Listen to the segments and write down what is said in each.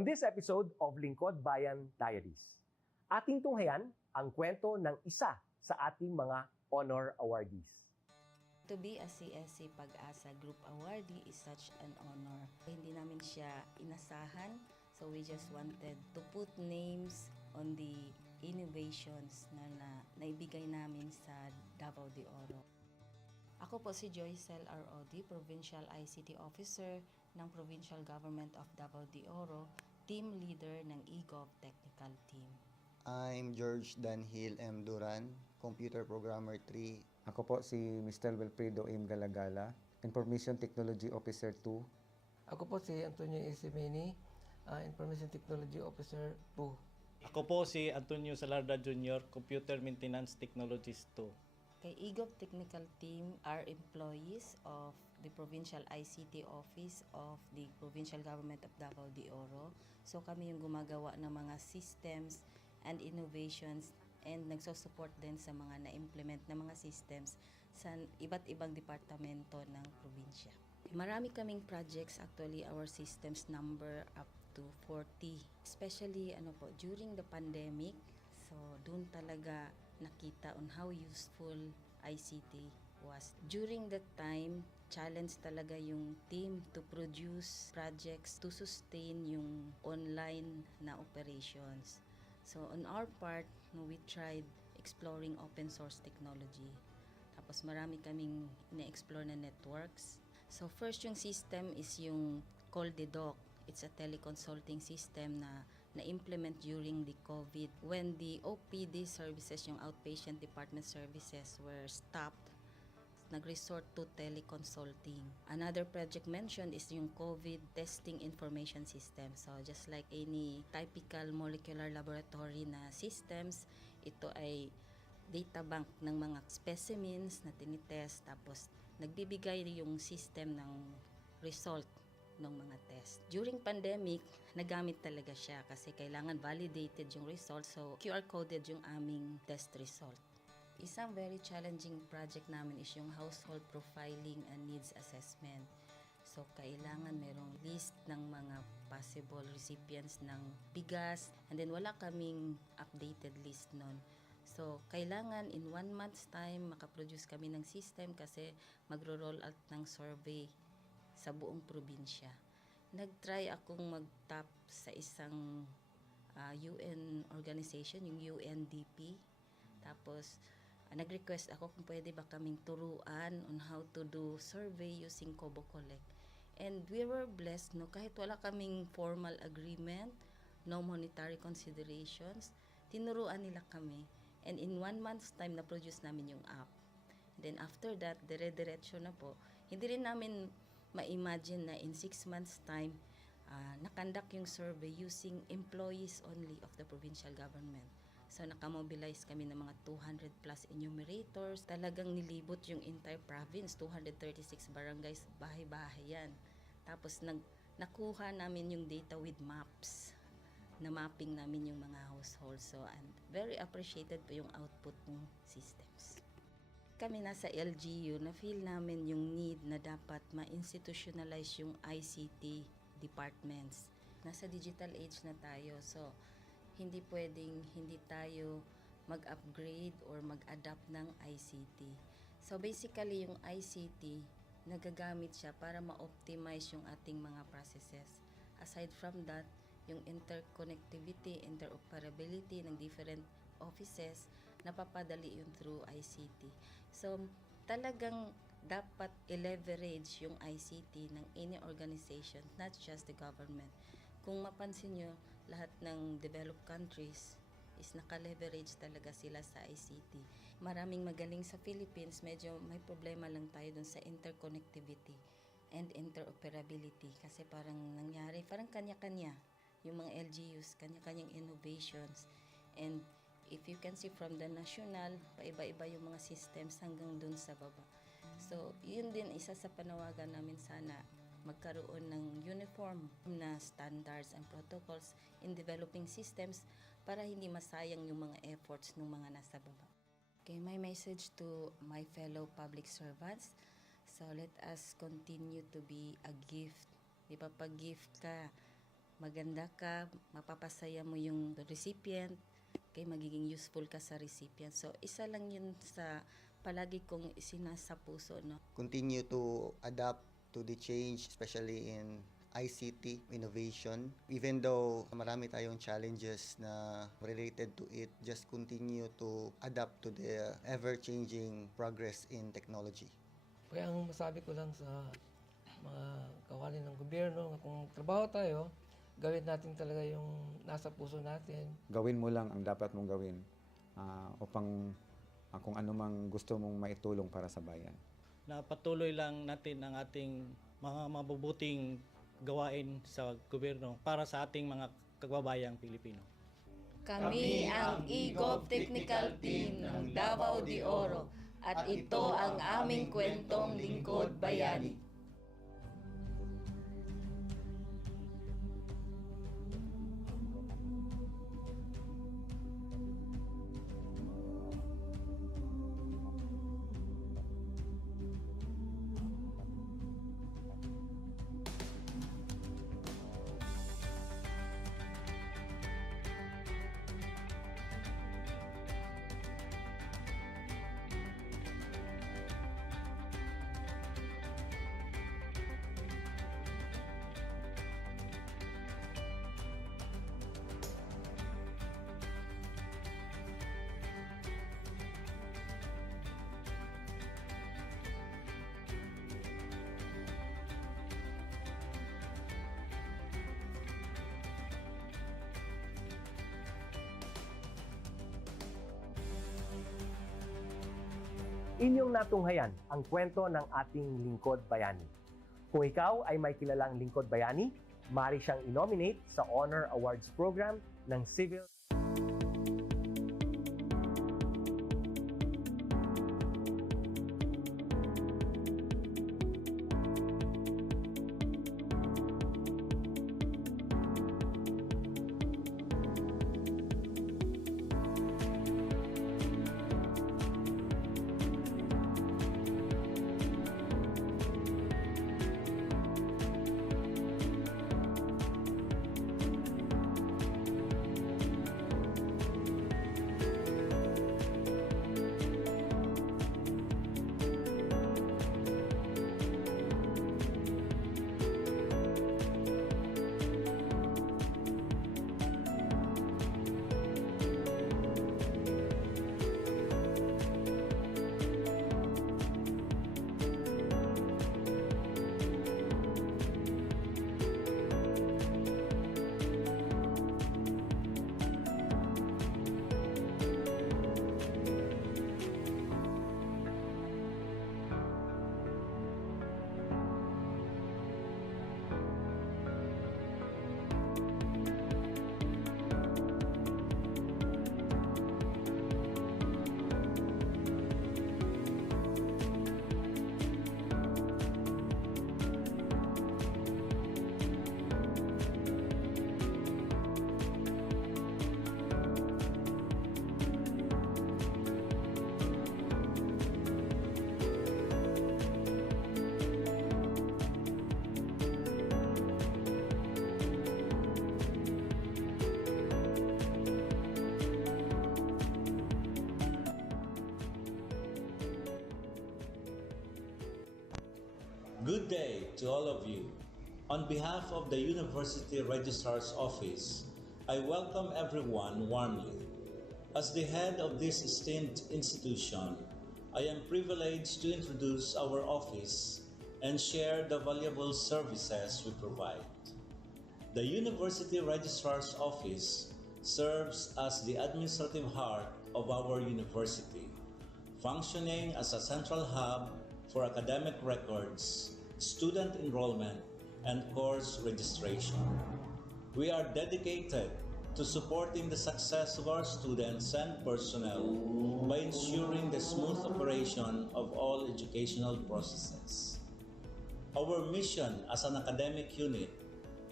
On this episode of Lingkod Bayan Diaries, ating tunghayan ang kwento ng isa sa ating mga honor awardees. To be a CSC Pag-asa Group Awardee is such an honor. Hindi namin siya inasahan, so we just wanted to put names on the innovations na naibigay namin sa Davao de Oro. Ako po si Joycel R.O.D., Provincial ICT Officer ng Provincial Government of Davao de Oro, Team Leader ng eGov Technical Team. I'm George Danhil M. Duran, Computer Programmer 3. Ako po si Mr. Wilfredo M. Galagala, Information Technology Officer 2. Ako po si Antonio Isimeni, Information Technology Officer 2. Ako po si Antonio Salarda Jr., Computer Maintenance Technologist 2. Kay eGov Technical Team are employees of the Provincial ICT Office of the Provincial Government of Davao de Oro. So kami yung gumagawa ng mga systems and innovations and nagsusupport din sa mga na-implement na mga systems sa iba't ibang departamento ng probinsya. Marami kaming projects, actually our systems number up to 40. Especially during the pandemic, so doon talaga nakita on how useful ICT was. During that time, challenge talaga yung team to produce projects to sustain yung online na operations. So on our part, we tried exploring open source technology. Tapos marami kaming ina-explore na networks. So first yung system is yung CallDedoc. It's a teleconsulting system na na-implement during the COVID when the OPD services, yung outpatient department services were stopped. Nag-resort to teleconsulting. Another project mentioned is yung COVID testing information system. So just like any typical molecular laboratory na systems, ito ay data bank ng mga specimens na tinitest, tapos nagbibigay yung system ng result ng mga test. During pandemic, nagamit talaga siya kasi kailangan validated yung result, so QR coded yung aming test result. Isang very challenging project namin is yung household profiling and needs assessment. So, kailangan merong list ng mga possible recipients ng bigas, and then wala kaming updated list nun. So, kailangan in 1 month's time makaproduce kami ng system kasi magro-roll out ng survey sa buong probinsya. Nag-try akong mag-tap sa isang UN organization, yung UNDP. Tapos, nag-request ako kung pwede ba kaming turuan on how to do survey using Kobo Collect. And we were blessed, kahit wala kaming formal agreement, no monetary considerations, tinuruan nila kami. And in 1 month's time, na-produce namin yung app. And then after that, dire-diretso na po. Hindi rin namin ma-imagine na in 6 months' time, nakandak yung survey using employees only of the provincial government. So, nakamobilize kami ng mga 200 plus enumerators. Talagang nilibot yung entire province, 236 barangays, bahay-bahay yan. Tapos, nakuha namin yung data with maps. Na mapping namin yung mga households. So, and very appreciated po yung output ng systems. Kami nasa LGU, na-feel namin yung need na dapat ma-institutionalize yung ICT departments. Nasa digital age na tayo, so hindi pwedeng hindi tayo mag-upgrade or mag-adapt ng ICT. So basically, yung ICT, nagagamit siya para ma-optimize yung ating mga processes. Aside from that, yung interconnectivity, interoperability ng different offices, napapadali yun through ICT. So, talagang dapat i-leverage yung ICT ng any organization, not just the government. Kung mapansin nyo, lahat ng developed countries is naka-leverage talaga sila sa ICT. Maraming magaling sa Philippines, medyo may problema lang tayo dun sa interconnectivity and interoperability kasi parang nangyari, parang kanya-kanya yung mga LGUs, kanya-kanyang innovations. And if you can see from the national, paiba-iba yung mga systems hanggang dun sa baba. So, yun din isa sa panawagan namin, sana magkaroon ng uniform na standards and protocols in developing systems para hindi masayang yung mga efforts ng mga nasa baba. Okay, my message to my fellow public servants, so let us continue to be a gift. Di ba, pag gift ka, maganda ka, mapapasaya mo yung recipient, kay magiging useful ka sa recipient. So, isa lang yun sa palagi kong isinasa puso, no? Continue to adapt to the change, especially in ICT innovation. Even though marami tayong challenges na related to it, just continue to adapt to the ever-changing progress in technology. Kaya ang masabi ko lang sa mga kawani ng gobyerno, kung trabaho tayo, gawin natin talaga yung nasa puso natin. Gawin mo lang ang dapat mong gawin upang kung ano mang gusto mong maitulong para sa bayan. Na patuloy lang natin ang ating mga mabubuting gawain sa gobyerno para sa ating mga kababayang Pilipino. Kami ang EGOV Technical Team ng Davao de Oro at ito ang aming kwentong lingkod bayani. Inyong natunghayan ang kwento ng ating lingkod bayani. Kung ikaw ay may kilalang lingkod bayani, maaari siyang i-nominate sa Honor Awards Program ng Civil Good day to all of you. On behalf of the University Registrar's Office, I welcome everyone warmly. As the head of this esteemed institution, I am privileged to introduce our office and share the valuable services we provide. The University Registrar's Office serves as the administrative heart of our university, functioning as a central hub for academic records, student enrollment, and course registration. We are dedicated to supporting the success of our students and personnel by ensuring the smooth operation of all educational processes. Our mission as an academic unit,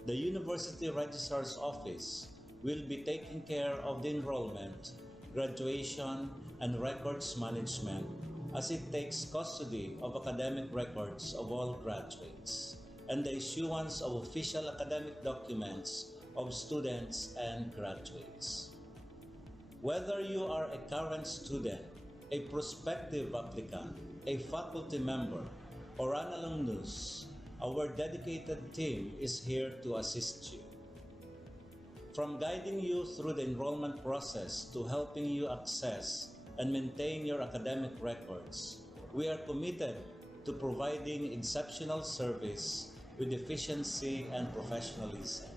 the University Registrar's Office, will be taking care of the enrollment, graduation, and records management as it takes custody of academic records of all graduates and the issuance of official academic documents of students and graduates. Whether you are a current student, a prospective applicant, a faculty member, or an alumnus, our dedicated team is here to assist you. From guiding you through the enrollment process to helping you access and maintain your academic records, we are committed to providing exceptional service with efficiency and professionalism.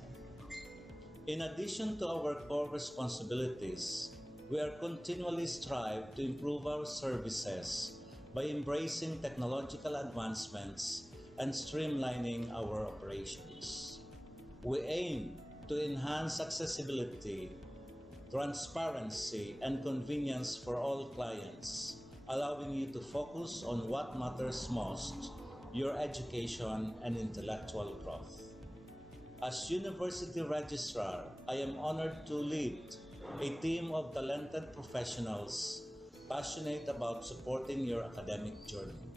In addition to our core responsibilities, we are continually strive to improve our services by embracing technological advancements and streamlining our operations. We aim to enhance accessibility, transparency, and convenience for all clients, allowing you to focus on what matters most, your education and intellectual growth. As University Registrar, I am honored to lead a team of talented professionals passionate about supporting your academic journey.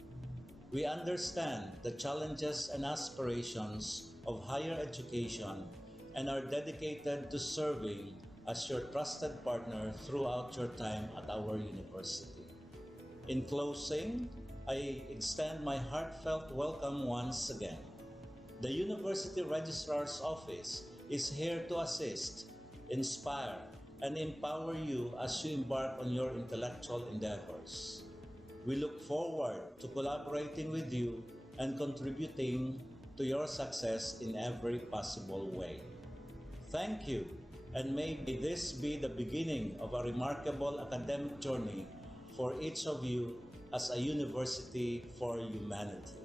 We understand the challenges and aspirations of higher education and are dedicated to serving as your trusted partner throughout your time at our university. In closing, I extend my heartfelt welcome once again. The University Registrar's Office is here to assist, inspire, and empower you as you embark on your intellectual endeavors. We look forward to collaborating with you and contributing to your success in every possible way. Thank you, and may this be the beginning of a remarkable academic journey for each of you as a university for humanity.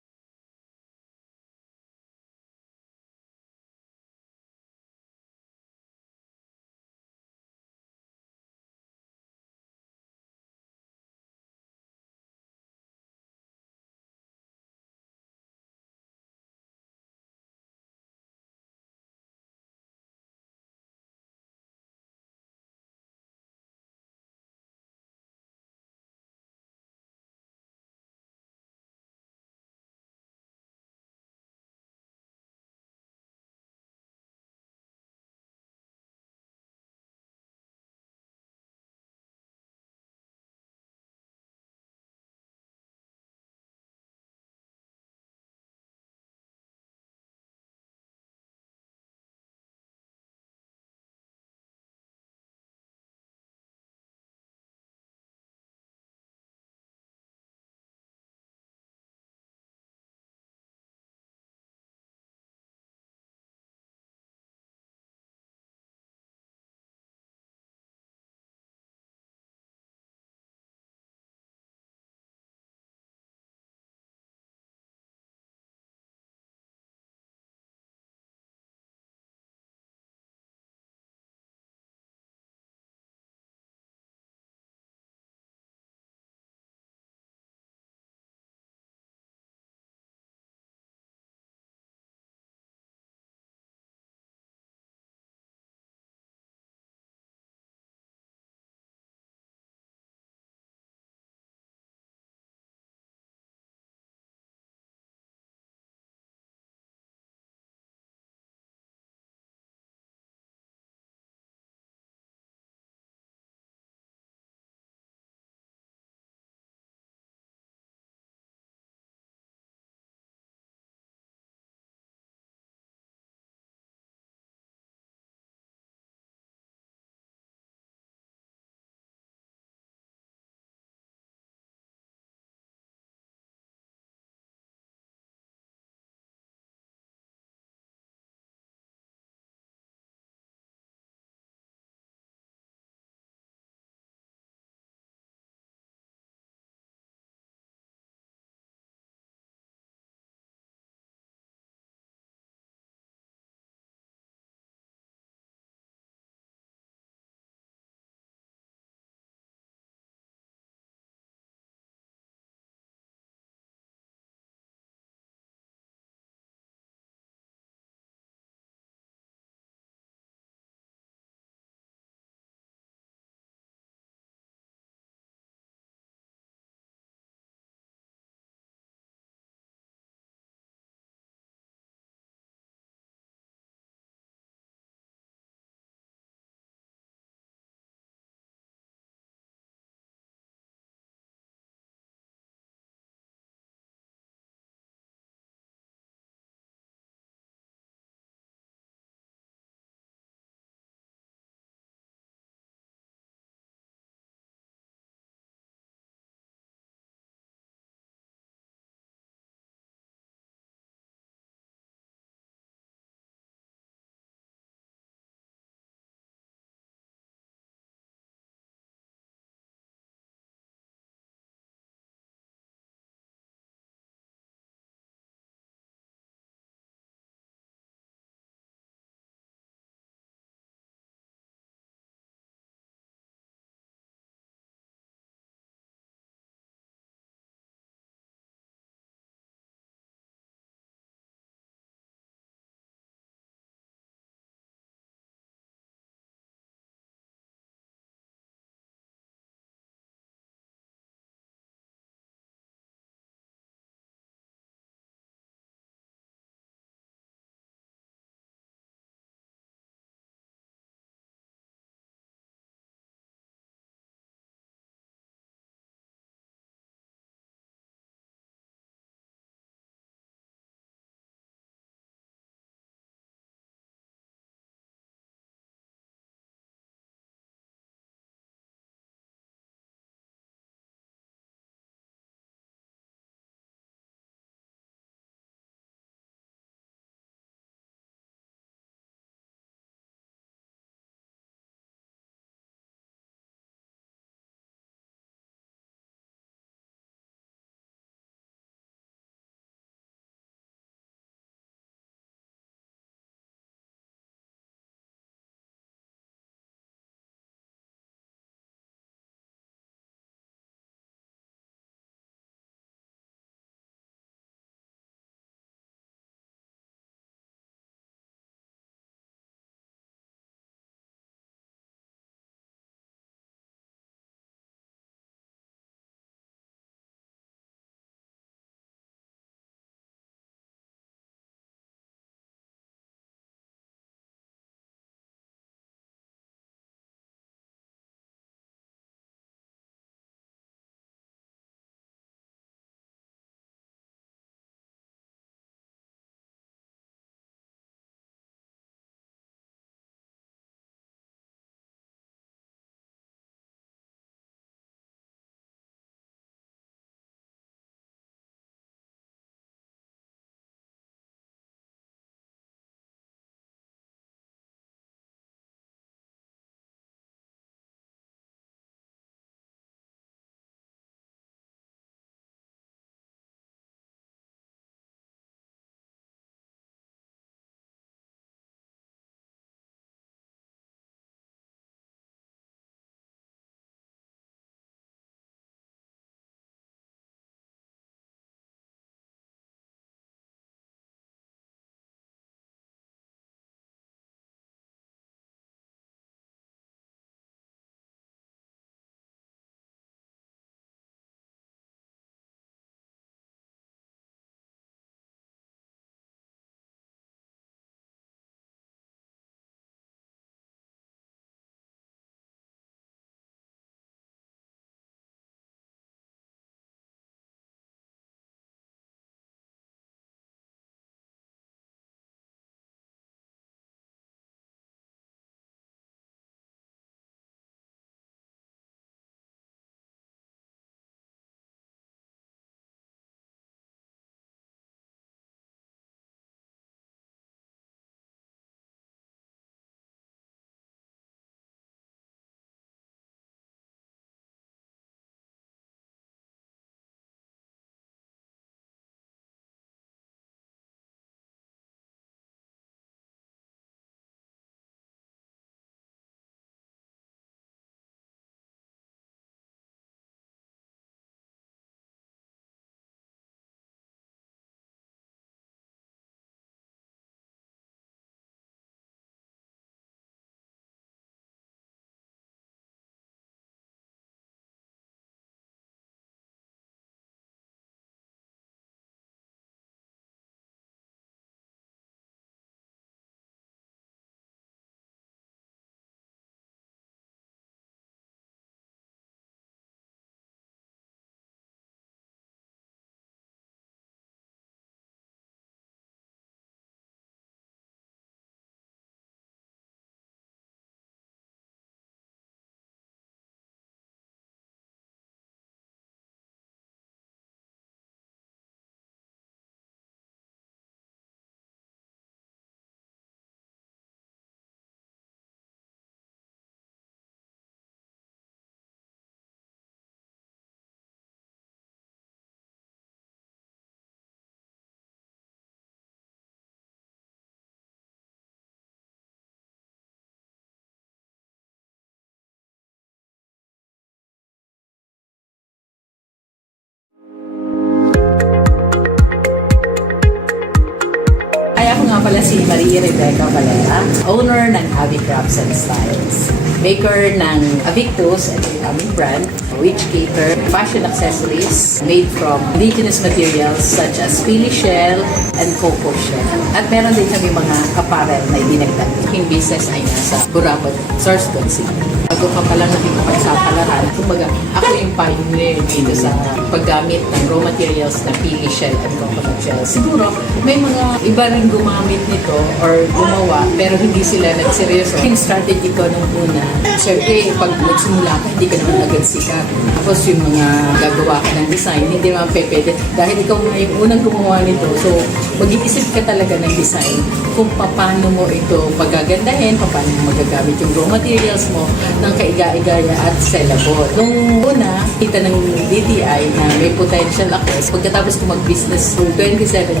pala si Maria Rebecca Valera, owner ng Avi Crafts and Styles. Maker ng Avictus, ito yung aming brand, which cater fashion accessories made from indigenous materials such as pili shell and cocoa shell. At meron din kami mga apparel na idinagdag. Yung business ay nasa Burabot, Sorsogon City. Bago ka palang nakikipagsapalaran, kumbaga ako yung pioneer dito sa paggamit ng raw materials na pili shell and coconut shell. Siguro may mga iba rin gumamit nito or gumawa pero hindi sila nagseryoso. Yung strategy ko nung una, syempre pag nagsimula ka, hindi ka naman agad sikat. Tapos yung mga gagawa ka ng design, hindi naman pwede. Dahil ikaw nga yung unang gumawa nito, so mag-iisip ka talaga ng design kung paano mo ito pagagandahin, paano mo magagamit yung raw materials mo ng kaiga-igaya at sellable. Nung una, kita ng DTI na may potential ako. Pagkatapos ko mag-business for 2017,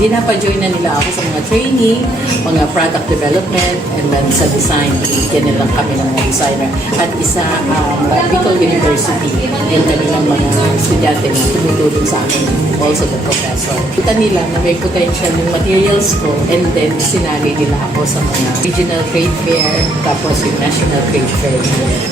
dinapa-join na nila ako sa mga training, mga product development, and then sa design. Bigyan nila kami ng mga designer. At isa, Bicol University, yung kanilang mga estudyante na tumutulong sa amin, also the professor. Kita nila na may potential yung materials ko, and then sinali nila ako sa mga regional trade fair, tapos yung national trade fair.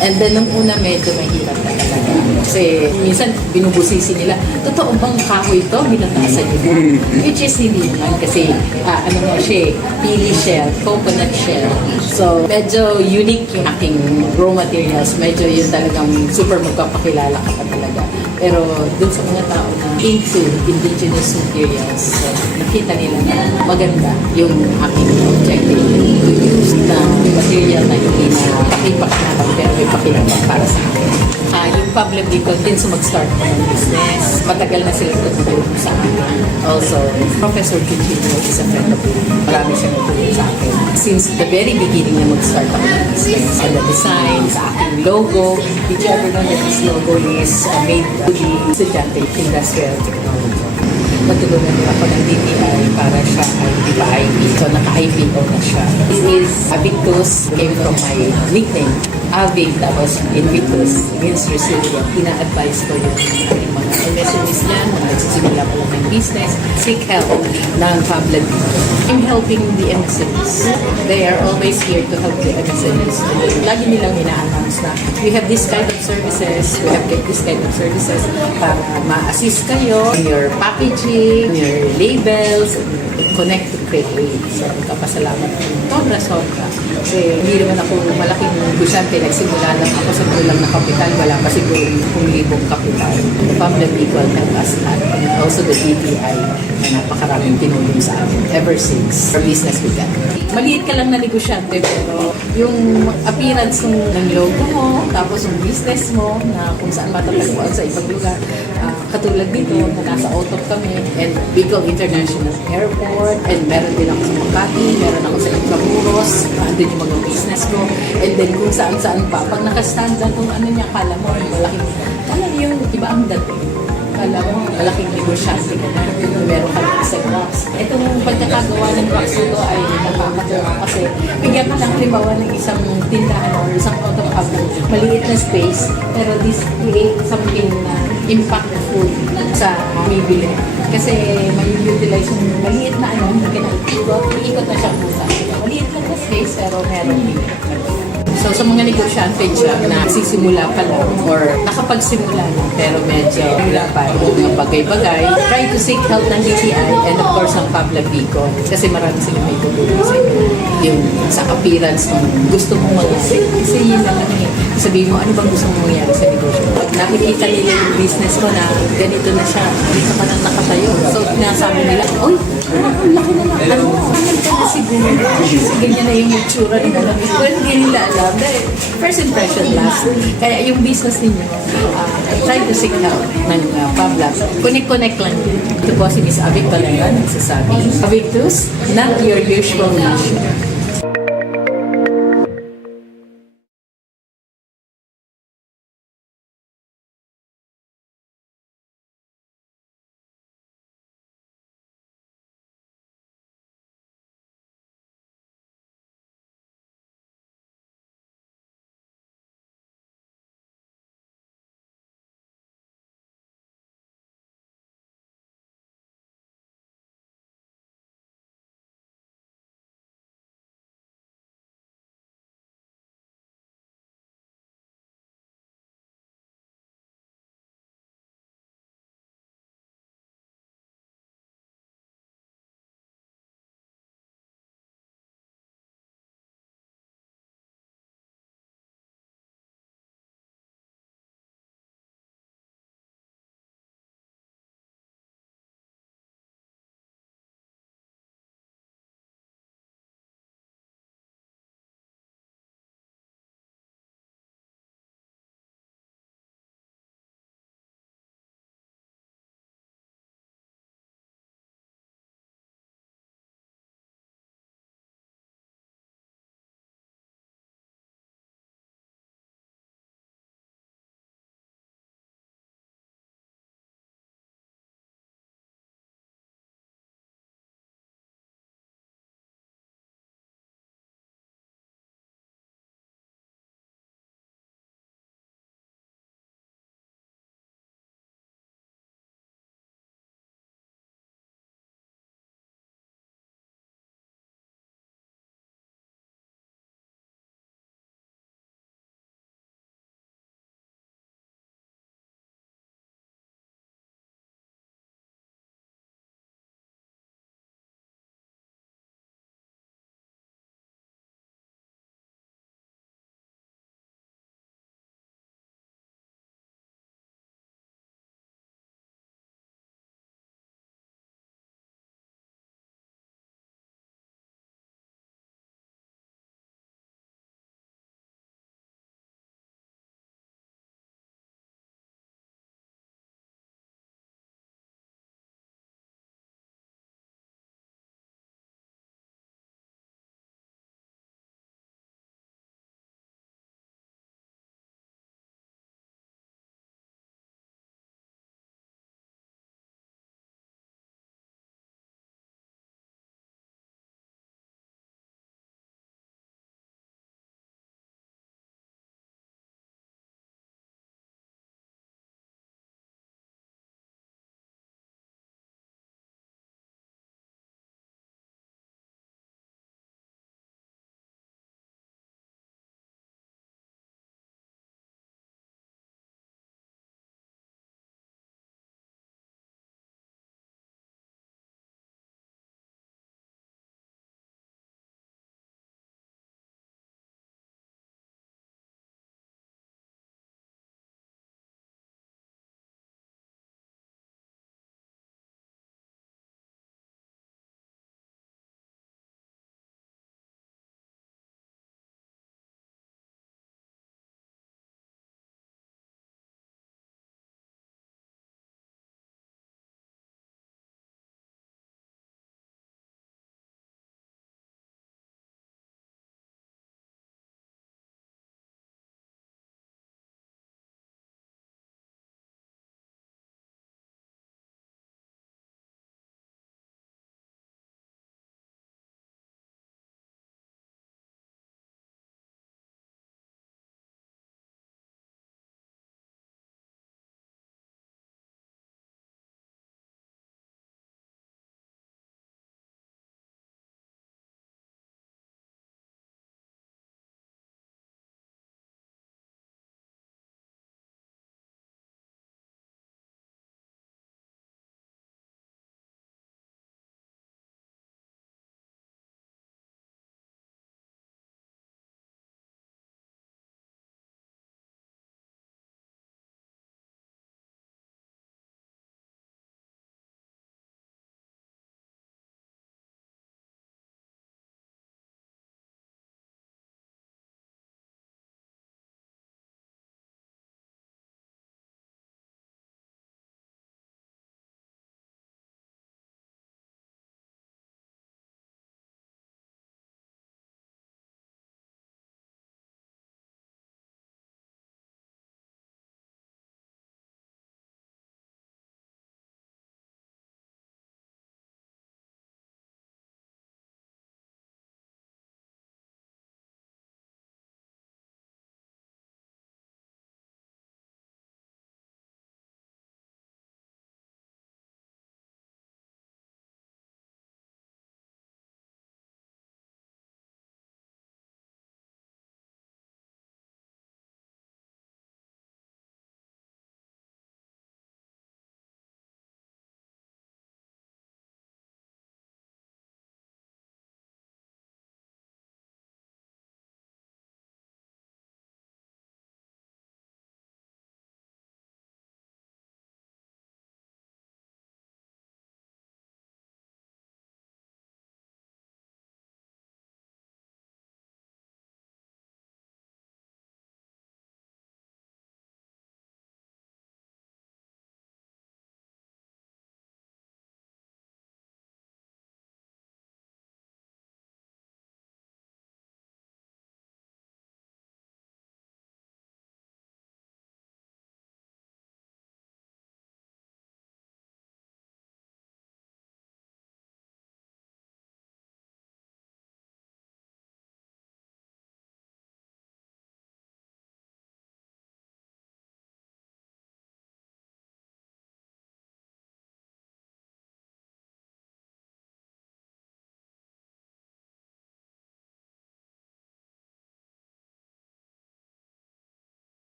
And then nung una medyo mahirap talaga. Kasi minsan binubusisi nila, totoo bang kahoy ito? Binatasan nila. Which is hindi naman kasi ano nga siya, pili shell, coconut shell. So medyo unique yung aking raw materials. Medyo yun talagang super magpapakilala ka pa talaga. Pero dun sa mga tao na into indigenous materials, so, nakita nila na maganda yung aking objective to use na material na hindi na pakipakinabang pero may pakinabang para sa akin. Yung Pablo Bicol din sa mag-start ko ng business. Matagal na sila tutulong sa akin. Also, Professor Cucino is a friend of mine. Marami siyang tutulong sa akin. Since the very beginning na mag-start ako ng business, sa the design, sa aking logo, did you ever know that this logo is made to the estudyante industrial technology? Natulungan nila ako ng DTI para siya ay ipa-IP. So, naka-IPO na siya. This is Avictus, came from my nickname. Avic, tapos Invictus, means resilient. Ina-advise ko yung mga MSMEs lang, na nagsisimula pa lang ng business, seek help ng public. I'm helping the MSMEs. They are always here to help the MSMEs. Lagi nilang ina-announce na we have this kind of services, we have this kind of services para ma-assist kayo in your packaging, your labels, connect to create. So, kapasalamat ko. Sobra. Kasi hindi naman ako malaking negosyante. Nagsimula lang ako sa kulang na kapital. Wala pa siguro 10,000 kapital. The public equal help us at also the DTI na napakaraming tinulong sa amin ever since our business began. Maliit ka lang na negosyante pero yung appearance ng logo mo, tapos yung business mo na kung saan matatagpuan sa ibang lugar. Katulad dito na nasa Otop kami and Bicol International Airport and meron din ako sa Makati, meron ako sa Intramuros, andun yung mga business ko and then kung saan-saan pa. Pag nakastand dyan kung ano niya, kala mo malaking, kala yung iba ang dating. Kala mo malaking negosyante ka na, meron ka ng isang box. Itong pagkakagawa ng box na to ay nakakatawa kasi bigyan ka ng halimbawa ng isang tindahan or isang autopub ng maliit na space pero this create something na impactful sa bibili. Kasi may utilize yung maliit na hindi ka na iikot na siya pusa. Maliit lang na space pero meron din. So sa mga negosyante dyan na nagsisimula pa lang or nakapagsimula na pero medyo wala pa yung mga bagay-bagay, try to seek help ng DTI and of course ang Pablo Bicol kasi marami sila may tutulong sa inyo. Yung sa appearance kung gusto mong mangyari. Kasi yun lang sabihin mo ano bang gusto mong mangyari sa negosyo. Pag nakikita nila yung business ko na ganito na siya, dito ka nang nakatayo. So nasabi nila, oy, ang laki na lang. Ano ka na siguro? Kasi ganyan na yung itsura nila. Well, hindi nila alam. Dahil first impression last. Kaya yung business ninyo, try to seek help ng Pabla. Connect lang din. Ito po si Miss Avic Valera, nagsasabi, Avictus, not your usual nation.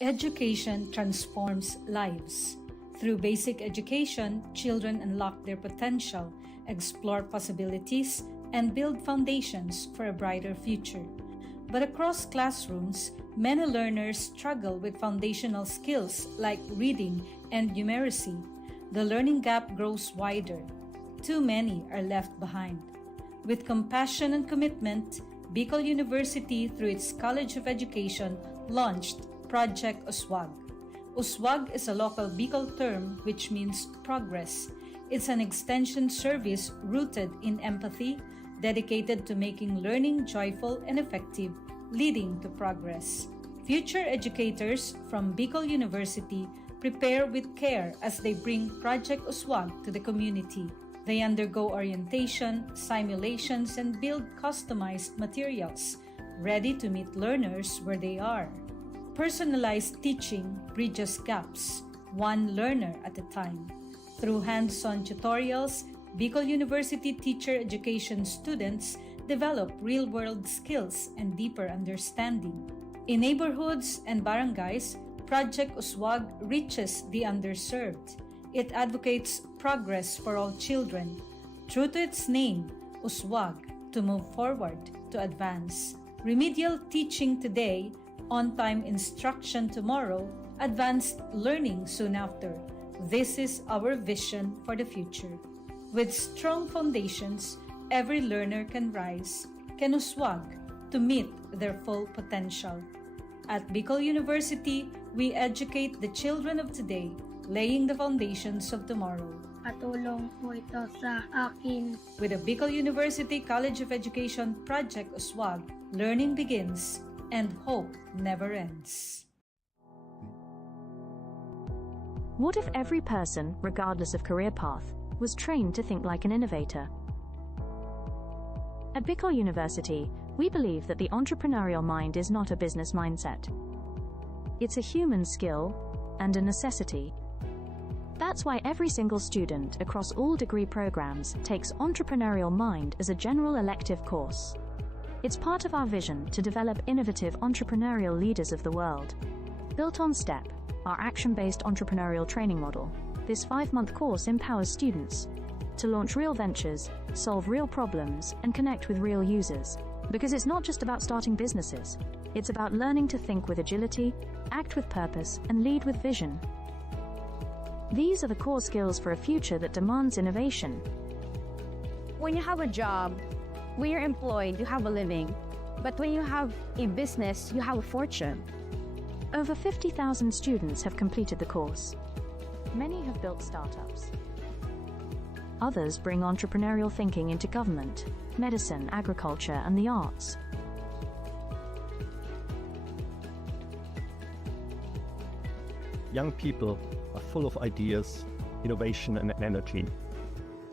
Education transforms lives. Through basic education, children unlock their potential, explore possibilities, and build foundations for a brighter future. But across classrooms, many learners struggle with foundational skills like reading and numeracy. The learning gap grows wider. Too many are left behind. With compassion and commitment, Bicol University, through its College of Education, launched Project Uswag. Uswag is a local Bicol term which means progress. It's an extension service rooted in empathy, dedicated to making learning joyful and effective, leading to progress. Future educators from Bicol University prepare with care as they bring Project Uswag to the community. They undergo orientation, simulations, and build customized materials, ready to meet learners where they are. Personalized teaching bridges gaps, one learner at a time. Through hands-on tutorials, Bicol University teacher education students develop real-world skills and deeper understanding. In neighborhoods and barangays, Project Uswag reaches the underserved. It advocates progress for all children. True to its name, Uswag, to move forward, to advance. Remedial teaching today, on-time instruction tomorrow, advanced learning soon after. This is our vision for the future. With strong foundations, every learner can rise, can uswag to meet their full potential. At Bicol University, we educate the children of today, laying the foundations of tomorrow. Katulong po ito sa akin. With the Bicol University College of Education Project Uswag, learning begins and hope never ends. What if every person, regardless of career path, was trained to think like an innovator? At Bicol University, we believe that the entrepreneurial mind is not a business mindset. It's a human skill and a necessity. That's why every single student across all degree programs takes Entrepreneurial Mind as a general elective course. It's part of our vision to develop innovative entrepreneurial leaders of the world. Built on STEP, our action-based entrepreneurial training model, this 5-month course empowers students to launch real ventures, solve real problems, and connect with real users. Because it's not just about starting businesses, it's about learning to think with agility, act with purpose, and lead with vision. These are the core skills for a future that demands innovation. When you have a job, when you're employed, you have a living. But when you have a business, you have a fortune. Over 50,000 students have completed the course. Many have built startups. Others bring entrepreneurial thinking into government, medicine, agriculture, and the arts. Young people are full of ideas, innovation, and energy.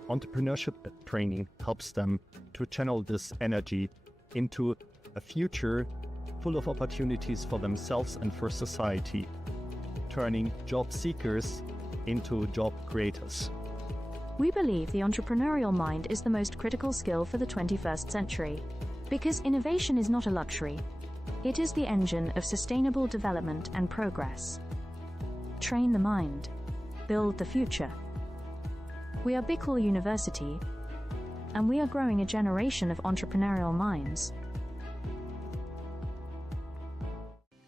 Entrepreneurship training helps them to channel this energy into a future full of opportunities for themselves and for society, turning job seekers into job creators. We believe the entrepreneurial mind is the most critical skill for the 21st century, because innovation is not a luxury. It is the engine of sustainable development and progress. Train the mind. Build the future. We are Bicol University, and we are growing a generation of entrepreneurial minds.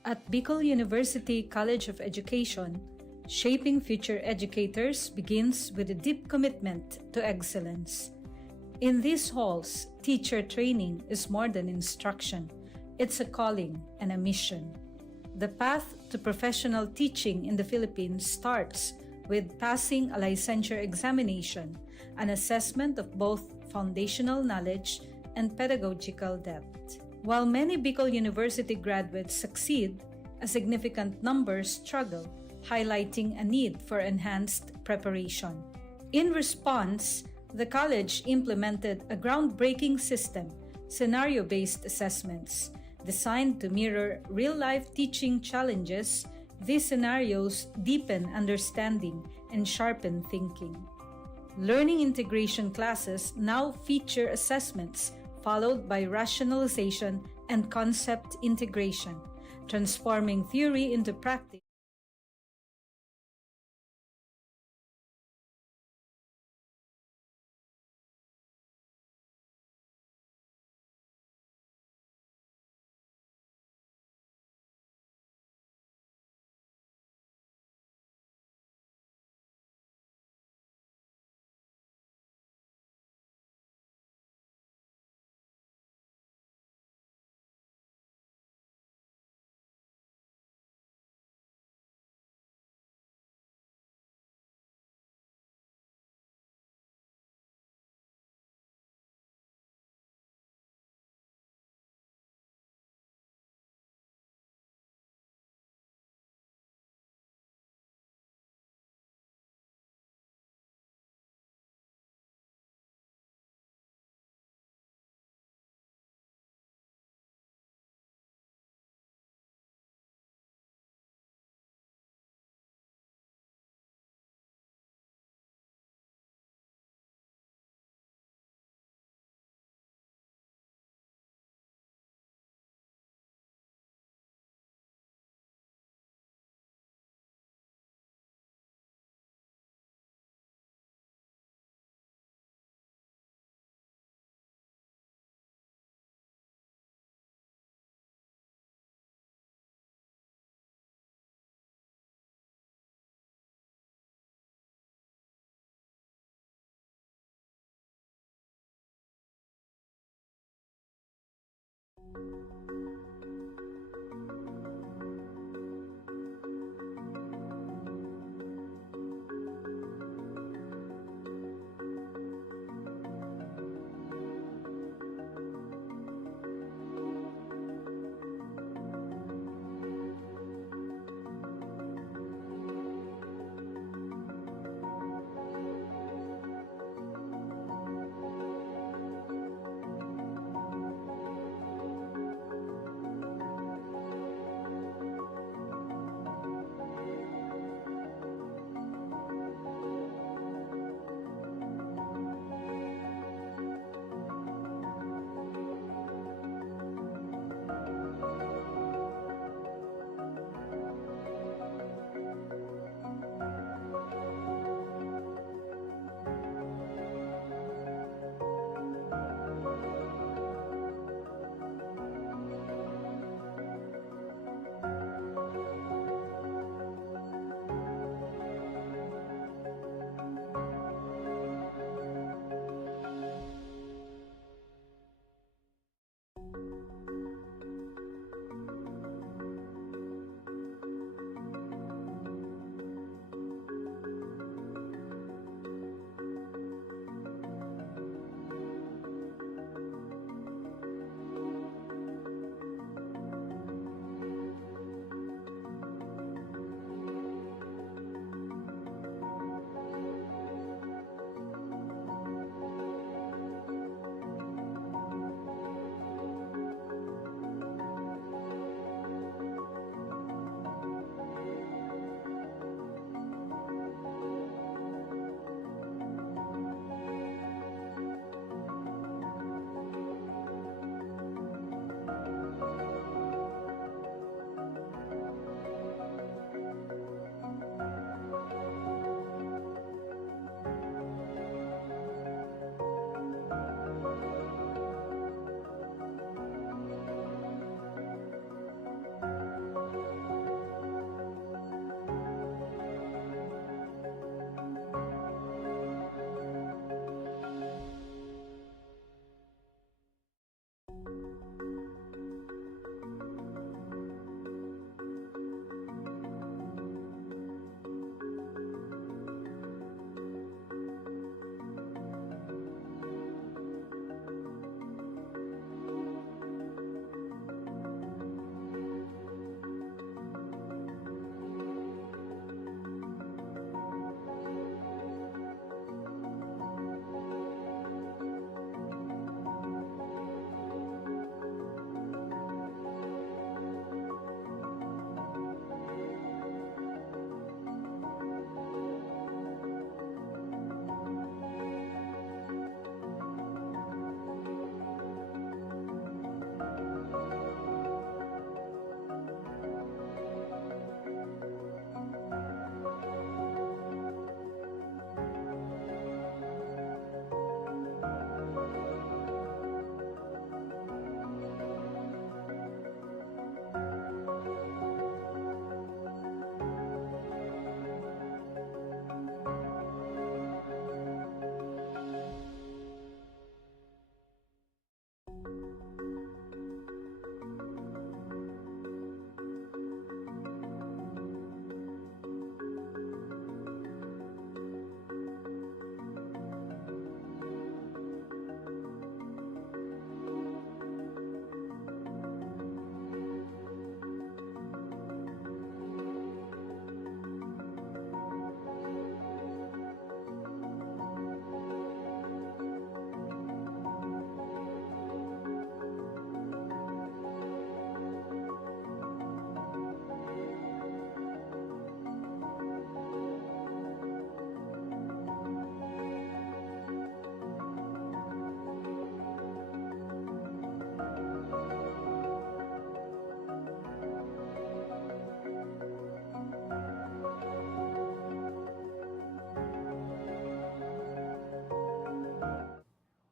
At Bicol University College of Education, shaping future educators begins with a deep commitment to excellence. In these halls, teacher training is more than instruction. It's a calling and a mission. The path to professional teaching in the Philippines starts with passing a licensure examination, an assessment of both foundational knowledge and pedagogical depth. While many Bicol University graduates succeed, a significant number struggle, highlighting a need for enhanced preparation. In response, the college implemented a groundbreaking system, scenario-based assessments. Designed to mirror real-life teaching challenges, these scenarios deepen understanding and sharpen thinking. Learning integration classes now feature assessments followed by rationalization and concept integration. transforming theory into practice.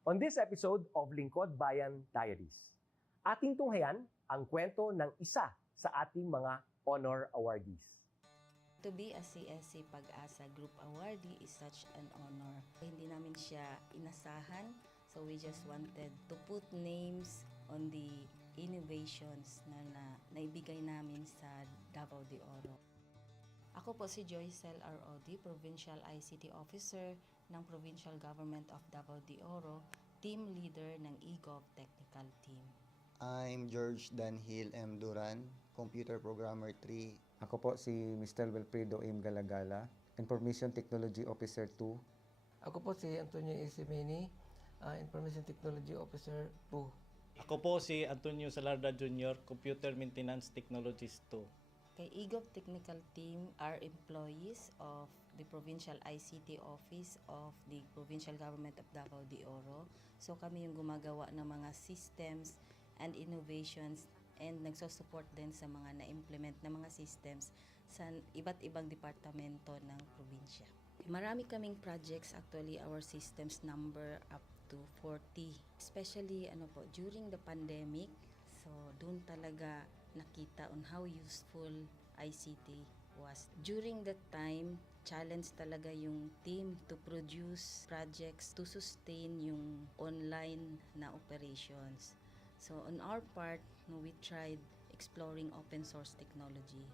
On this episode of Lingkod Bayan Diaries, ating tunghayan ang kwento ng isa sa ating mga honor awardees. To be a CSC Pag-asa Group Awardee is such an honor. Hindi namin siya inasahan, so we just wanted to put names on the innovations na naibigay namin sa Davao de Oro. Ako po si Joycel R.O.D., Provincial ICT Officer ng Provincial Government of Davao de Oro, Team Leader ng eGov Technical Team. I'm George Danhil M. Duran, Computer Programmer 3. Ako po si Mr. Wilfredo M. Galagala, Information Technology Officer 2. Ako po si Antonio Isimini, Information Technology Officer 2. Ako po si Antonio Salarda Jr., Computer Maintenance Technologist 2. Kay eGov Technical Team are employees of the Provincial ICT Office of the Provincial Government of Davao de Oro. So kami yung gumagawa ng mga systems and innovations and nagsusupport din sa mga na-implement na mga systems sa iba't ibang departamento ng probinsya. Marami kaming projects, actually our systems number up to 40. Especially during the pandemic, so doon talaga nakita on how useful ICT was. During that time, challenge talaga yung team to produce projects to sustain yung online na operations. So on our part, we tried exploring open source technology.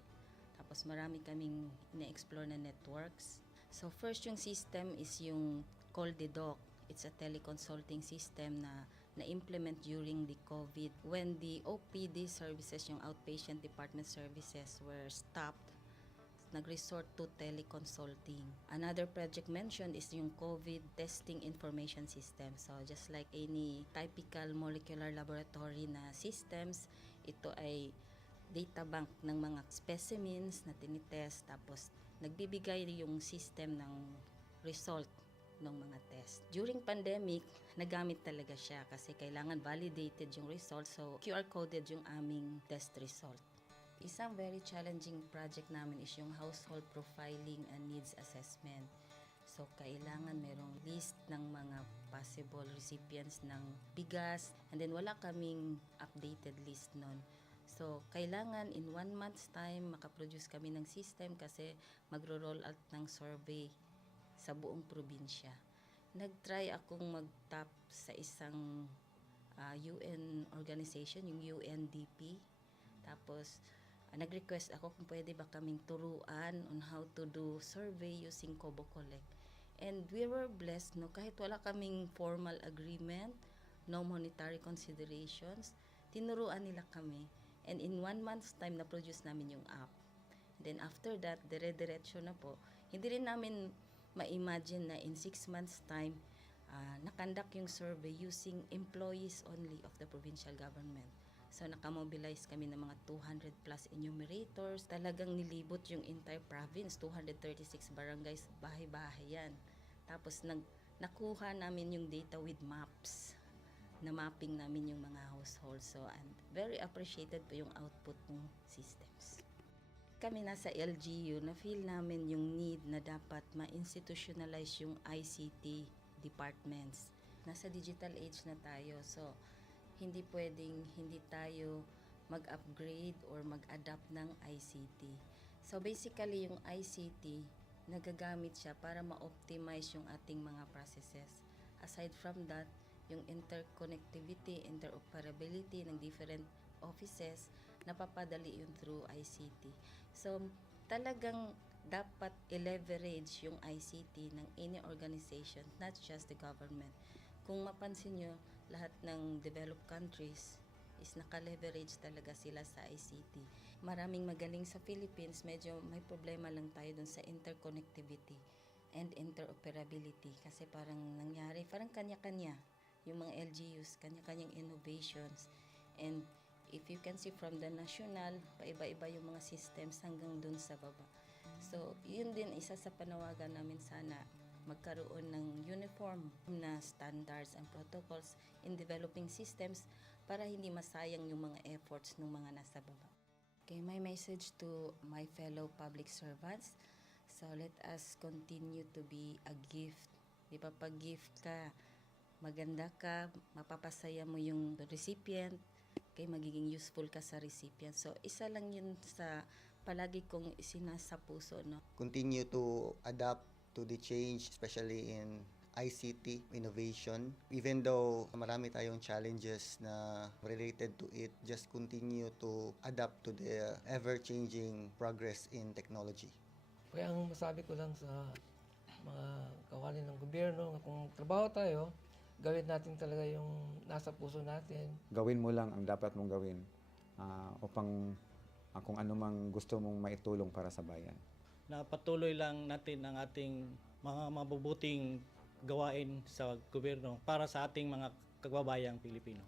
Tapos marami kaming ina-explore na networks. So first yung system is yung CallDedoc. It's a teleconsulting system na implement during the COVID when the OPD services, yung outpatient department services, were stopped. Nag-resort to teleconsulting. Another project mentioned is yung COVID testing information system. So just like any typical molecular laboratory na systems, ito ay data bank ng mga specimens na tinitest, tapos nagbibigay yung system ng result ng mga test. During pandemic, nagamit talaga siya kasi kailangan validated yung result, so QR-coded yung aming test result. Isang very challenging project namin is yung household profiling and needs assessment. So kailangan merong list ng mga possible recipients ng bigas, and then wala kaming updated list nun. So kailangan in 1 month's time makaproduce kami ng system kasi magro-roll out ng survey sa buong probinsya. Nag-try akong mag-tap sa isang UN organization, yung UNDP. Tapos nag-request ako kung pwede ba kaming turuan on how to do survey using Kobo Collect. And we were blessed, kahit wala kaming formal agreement, no monetary considerations, tinuruan nila kami. And in 1 month's time, na-produce namin yung app. Then after that, dire-diretso na po. Hindi rin namin ma-imagine na in 6 months' time, nakandak yung survey using employees only of the provincial government. So nakamobilize kami ng mga 200 plus enumerators. Talagang nilibot yung entire province, 236 barangays, bahay-bahay yan. Tapos nakuha namin yung data with maps. Na mapping namin yung mga households. So and very appreciated po yung output ng systems. Kami nasa LGU, na-feel namin yung need na dapat ma-institutionalize yung ICT departments. Nasa digital age na tayo, so hindi pwedeng hindi tayo mag-upgrade or mag-adapt ng ICT. So basically, yung ICT, nagagamit siya para ma-optimize yung ating mga processes. Aside from that, yung interconnectivity, interoperability ng different offices, napapadali yun through ICT. So, talagang dapat i-leverage yung ICT ng any organization, not just the government. Kung mapansin nyo, lahat ng developed countries is naka-leverage talaga sila sa ICT. Maraming magaling sa Philippines, medyo may problema lang tayo dun sa interconnectivity and interoperability kasi parang nangyari, parang kanya-kanya yung mga LGUs, kanya-kanyang innovations. And if you can see from the national, paiba-iba yung mga systems hanggang dun sa baba. So, yun din isa sa panawagan namin sana magkaroon ng uniform na standards and protocols in developing systems para hindi masayang yung mga efforts ng mga nasa baba. Okay, my message to my fellow public servants, so let us continue to be a gift. Di ba, pag gift ka, maganda ka, mapapasaya mo yung recipient, okay, magiging useful ka sa recipient. So, isa lang yun sa palagi kong isinasa puso, no? Continue to adapt to the change, especially in ICT innovation. Even though marami tayong challenges na related to it, just continue to adapt to the ever-changing progress in technology. Kaya ang masabi ko lang sa mga kawani ng gobyerno, kung trabaho tayo, gawin natin talaga yung nasa puso natin. Gawin mo lang ang dapat mong gawin upang kung ano mang gusto mong maitulong para sa bayan. Na patuloy lang natin ang ating mga mabubuting gawain sa gobyerno para sa ating mga kababayang Pilipino.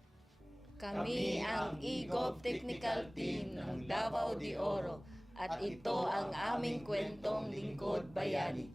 Kami ang eGov Technical Team ng Davao de Oro at ito ang aming kwentong lingkod bayani.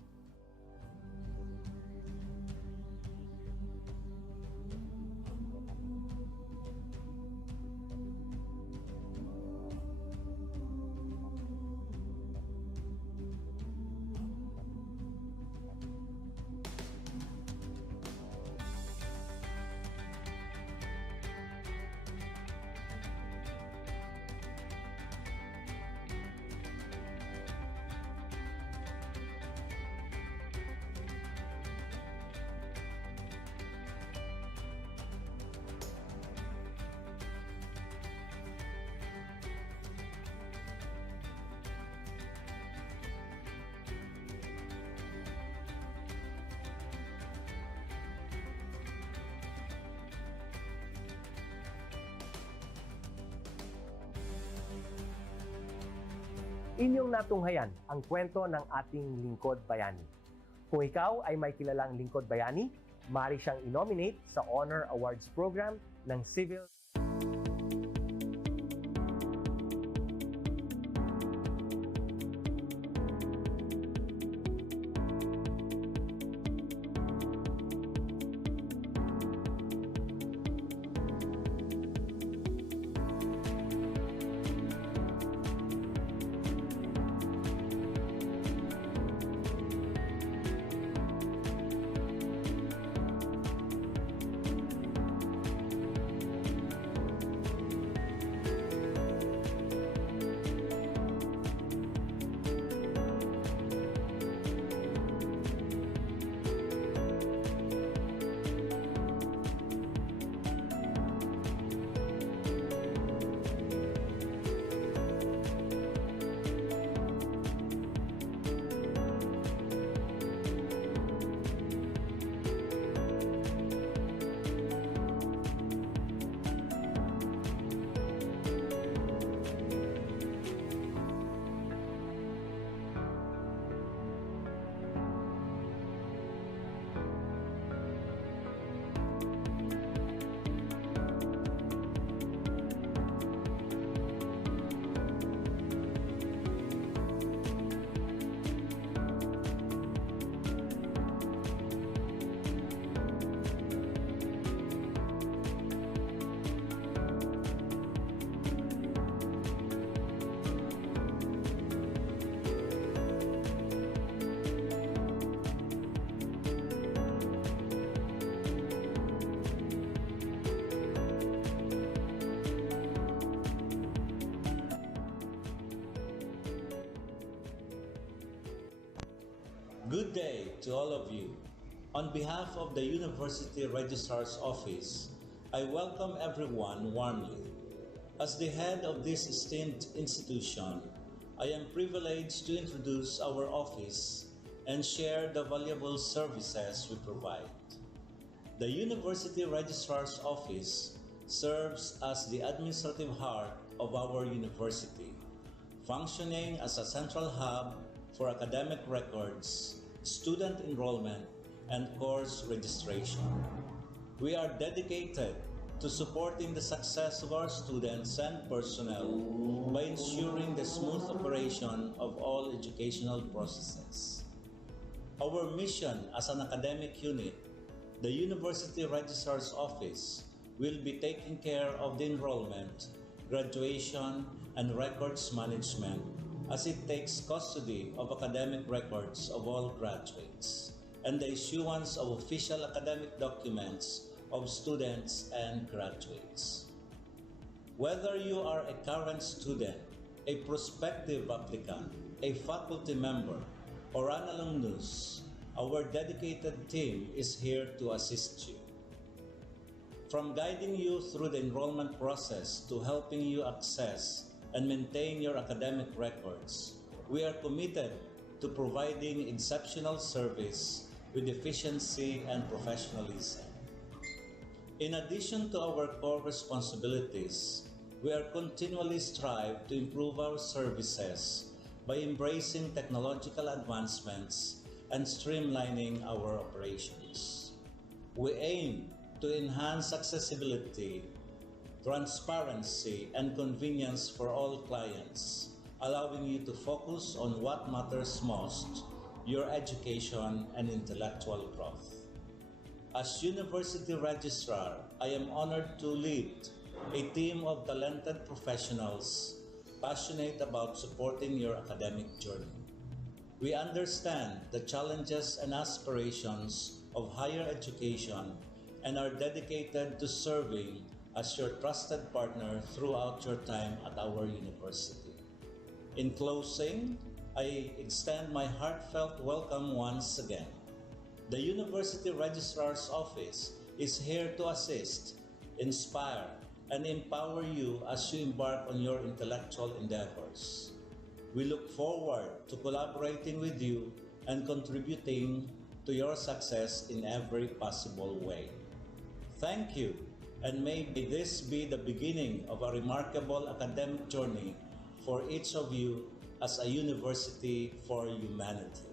Inyong natunghayan ang kwento ng ating lingkod bayani. Kung ikaw ay may kilalang lingkod bayani, maaari siyang i-nominate sa Honor Awards Program ng Civil Good day to all of you. On behalf of the University Registrar's Office, I welcome everyone warmly. As the head of this esteemed institution, I am privileged to introduce our office and share the valuable services we provide. The University Registrar's Office serves as the administrative heart of our university, functioning as a central hub for academic records, student enrollment, and course registration. We are dedicated to supporting the success of our students and personnel by ensuring the smooth operation of all educational processes. Our mission as an academic unit, the University Registrar's Office, will be taking care of the enrollment, graduation, and records management as it takes custody of academic records of all graduates and the issuance of official academic documents of students and graduates. Whether you are a current student, a prospective applicant, a faculty member, or an alumnus, our dedicated team is here to assist you. From guiding you through the enrollment process to helping you access and maintain your academic records, we are committed to providing exceptional service with efficiency and professionalism. In addition to our core responsibilities, we are continually strive to improve our services by embracing technological advancements and streamlining our operations. We aim to enhance accessibility, transparency, and convenience for all clients, allowing you to focus on what matters most, your education and intellectual growth. As University Registrar, I am honored to lead a team of talented professionals passionate about supporting your academic journey. We understand the challenges and aspirations of higher education and are dedicated to serving as your trusted partner throughout your time at our university. In closing, I extend my heartfelt welcome once again. The University Registrar's Office is here to assist, inspire, and empower you as you embark on your intellectual endeavors. We look forward to collaborating with you and contributing to your success in every possible way. Thank you, and may this be the beginning of a remarkable academic journey for each of you as a university for humanity.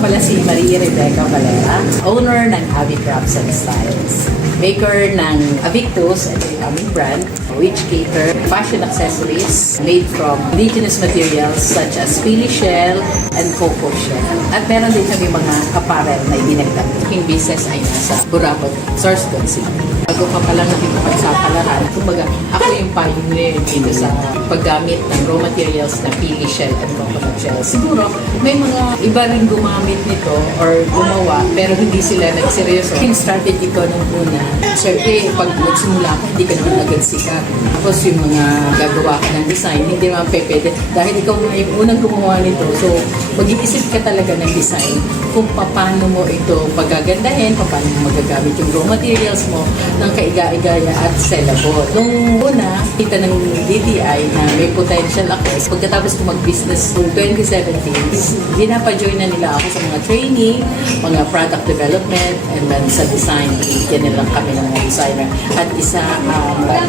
pala si Maria Rebecca Valera, owner ng Avi Crafts and Styles. Maker ng Avictus, ito yung aming brand, which cater fashion accessories made from indigenous materials such as pili shell and cocoa shell. At meron din kami mga apparel na ibinagdang. Yung business ay nasa Burabot, Sorsogon City. Bago pa pala nakikipagsapalaran, kumbaga ako yung pioneer dito sa paggamit ng raw materials na pili shell and coconut shell. Siguro may mga iba rin gumamit nito or gumawa pero hindi sila nagseryoso. Yung strategy ko nung una, syempre pag nagsimula ka, hindi ka naman agad sikat. Tapos yung mga gagawa ka ng design, hindi naman pwede. Dahil ikaw nga yung unang gumawa nito, so mag-iisip ka talaga ng design kung paano mo ito pagagandahin, paano mo magagamit yung raw materials mo ng kaiga-igaya at sellable. Nung una, kita ng DTI na may potential ako. Pagkatapos ko mag-business noong 2017, dinapa-join na nila ako sa mga training, mga product development, and then sa design. Bigyan nila kami ng mga designer. At isa,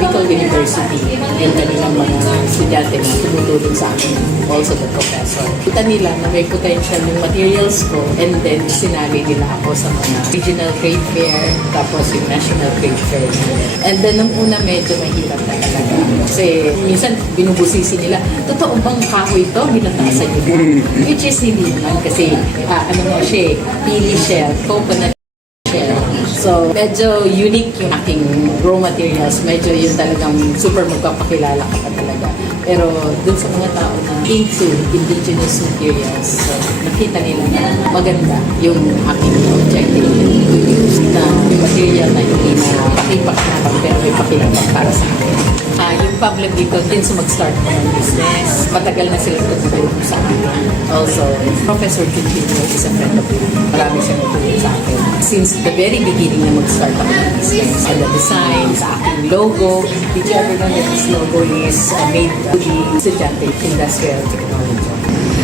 Bicol University, yung kanilang mga estudyante na tumutulong sa akin, also the professor. Kita nila na may potential yung materials ko, and then sinali nila ako sa mga regional trade fair, tapos yung national trade fair. And then nung una medyo mahirap na talaga. Kasi minsan binubusisi nila, totoo bang kahoy ito? Binatasan nila. Which is hindi naman kasi ano mo siya, pili shell, coconut shell. So, medyo unique yung aking raw materials. Medyo yung talagang super magpapakilala ka pa talaga. Pero dun sa mga tao na into indigenous materials, so, nakita nila na maganda yung aking objective to use na material na hindi na pakipakinabang pero may pakinabang para sa akin. Yung public dito, din sa mag-start ko ng business. Matagal na sila tutulong sa akin. Also, Professor Quintino is a friend of mine. Marami siyang tutulong sa akin. Since the very beginning na mag-start ako ng business, sa the design, sa aking logo, did you ever know that this logo is made to the estudyante industrial technology?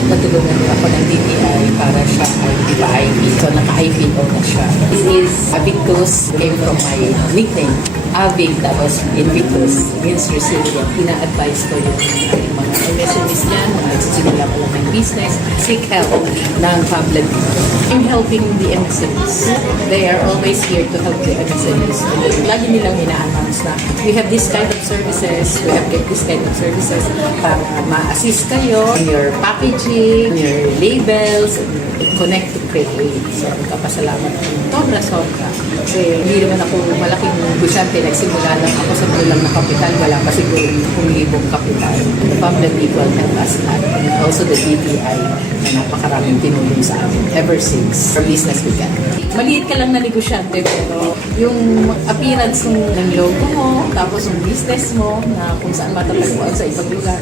Natulungan niya ako ng DTI para siya ay ipa-IP. So, naka-IPO na siya. This is Avictus, came from my nickname. Avic, tapos Invictus, means resilient. Ina-advise ko yung mga MSMEs dyan, mga nagsisimula pa lang ng business, seek help ng public. I'm helping the MSMEs. They are always here to help the MSMEs. Lagi nilang ina-announce na we have this kind of services, we have this kind of services para ma-assist kayo in your packaging, your labels, and connect to create. So, kapasalamat ko. Sobra. Kasi hindi naman ako malaking negosyante. Nagsimula lang ako sa bulang na kapital. Wala pa siguro 1,000 kapital. The public equal help us that. And also the DTI na napakaraming tinulong sa amin ever since our business began. Maliit ka lang na negosyante pero yung appearance ng logo mo, tapos yung business mo na kung saan matatagpuan sa ibang lugar.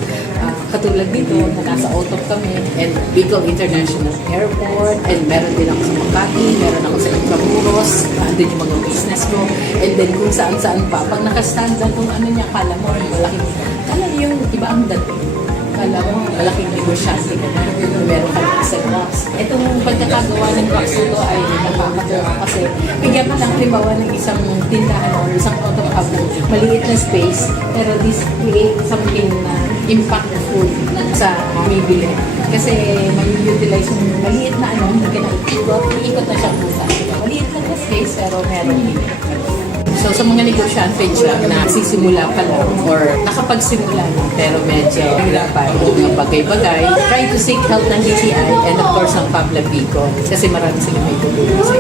Katulad dito na nasa Otop kami and Bicol International Airport and meron din ako sa Makati, meron ako sa Intramuros, andun yung mga business ko and then kung saan-saan pa. Pag nakastand lang kung ano niya, kala mo yung iba ang dating. Kala mo, malaking negosyante ka na, meron ka ng isang box. Itong pagkakagawa ng box nito ay nakakatawa kasi bigyan ka lang halimbawa ng isang tindahan o isang auto-hub, maliit na space, pero this create something na impactful sa bibili. Kasi may-utilize yung maliit na hindi ka na-ikot na siya kung saan. Maliit lang na space, pero meron din. So sa mga negosyante dyan na sisimula pa lang or nakapagsimula na pero medyo hirapan yung mga bagay-bagay, try to seek help ng DTI and of course ng Pablo Bicol kasi marami sila may tulong sa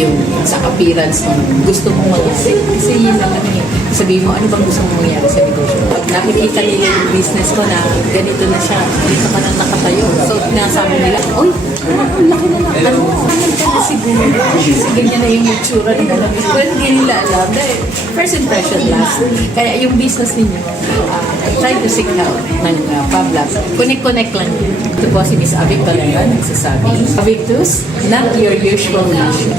yung sa appearance ng gusto mong mag-isip. Kasi yun lang naman sabihin mo, ano bang gusto mong mangyari sa negosyo? Pag nakikita nila yung business ko na ganito na siya, dito ka na nakatayo. So pinasabi nila, oy, ang laki na lang. Ano ka na siguro? Kasi ganyan na yung itsura ng alam. Pero hindi nila alam. First impression last. Kaya yung business ninyo, try to seek help ng Pablo. Connect lang. Ito po si Miss Avic Valera, nagsasabi. Avictus, not your usual nation.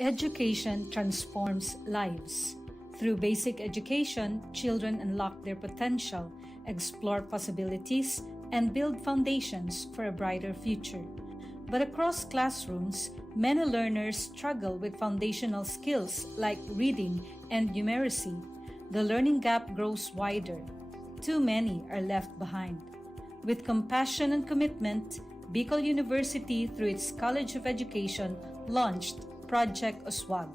Education transforms lives. Through basic education, children unlock their potential, explore possibilities, and build foundations for a brighter future. But across classrooms, many learners struggle with foundational skills like reading and numeracy. The learning gap grows wider. Too many are left behind. With compassion and commitment, Bicol University, through its College of Education, launched Project Uswag.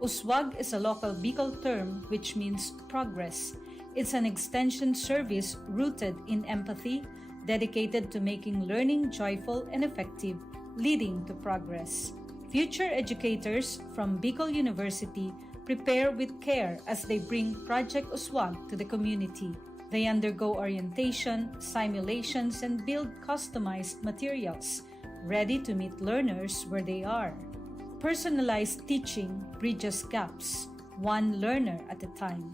Uswag is a local Bicol term which means progress. It's an extension service rooted in empathy, dedicated to making learning joyful and effective, leading to progress. Future educators from Bicol University prepare with care as they bring Project Uswag to the community. They undergo orientation, simulations, and build customized materials, ready to meet learners where they are. Personalized teaching bridges gaps, one learner at a time.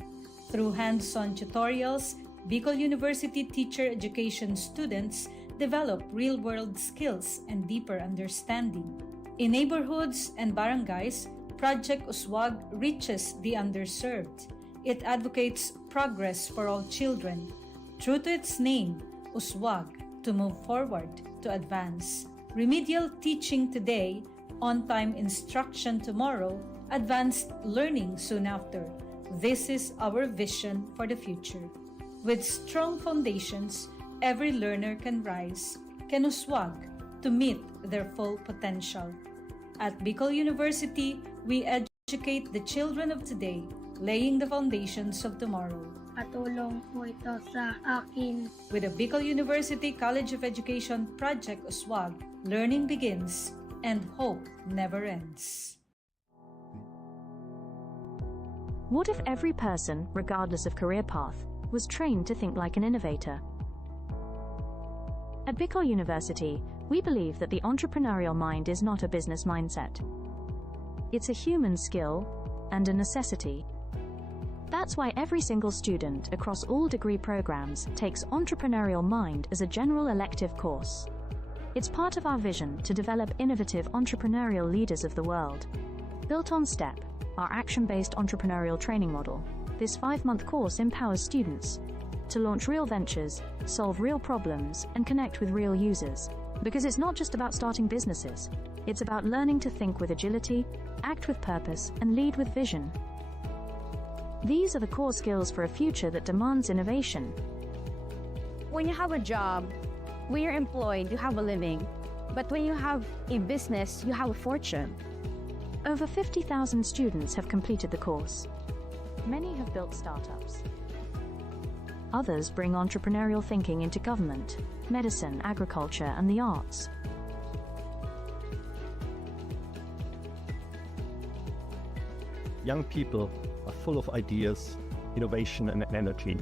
Through hands-on tutorials, Bicol University teacher education students develop real-world skills and deeper understanding. In neighborhoods and barangays, Project Uswag reaches the underserved. It advocates progress for all children. True to its name, Uswag, to move forward, to advance. Remedial teaching today, on-time instruction tomorrow, advanced learning soon after. This is our vision for the future. With strong foundations, every learner can rise, can uswag, to meet their full potential. At Bicol University, we educate the children of today, laying the foundations of tomorrow. Patulong po ito sa akin. With the Bicol University College of Education Project Uswag, learning begins and hope never ends. What if every person, regardless of career path, was trained to think like an innovator? At Bicol University, we believe that the entrepreneurial mind is not a business mindset. It's a human skill and a necessity. That's why every single student across all degree programs takes Entrepreneurial Mind as a general elective course. It's part of our vision to develop innovative entrepreneurial leaders of the world. Built on STEP, our action-based entrepreneurial training model, this 5-month course empowers students to launch real ventures, solve real problems, and connect with real users. Because it's not just about starting businesses, it's about learning to think with agility, act with purpose, and lead with vision. These are the core skills for a future that demands innovation. When you have a job, when you're employed, you have a living. But when you have a business, you have a fortune. Over 50,000 students have completed the course. Many have built startups. Others bring entrepreneurial thinking into government, medicine, agriculture, and the arts. Young people are full of ideas, innovation, and energy.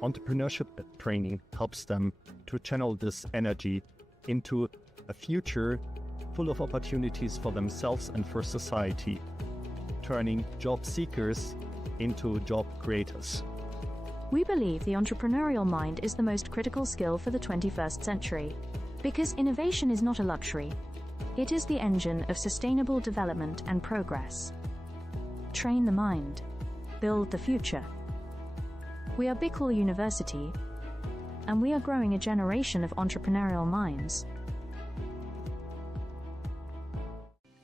Entrepreneurship training helps them to channel this energy into a future full of opportunities for themselves and for society, turning job seekers into job creators. We believe the entrepreneurial mind is the most critical skill for the 21st century, because innovation is not a luxury. It is the engine of sustainable development and progress. Train the mind. Build the future. We are Bicol University, and we are growing a generation of entrepreneurial minds.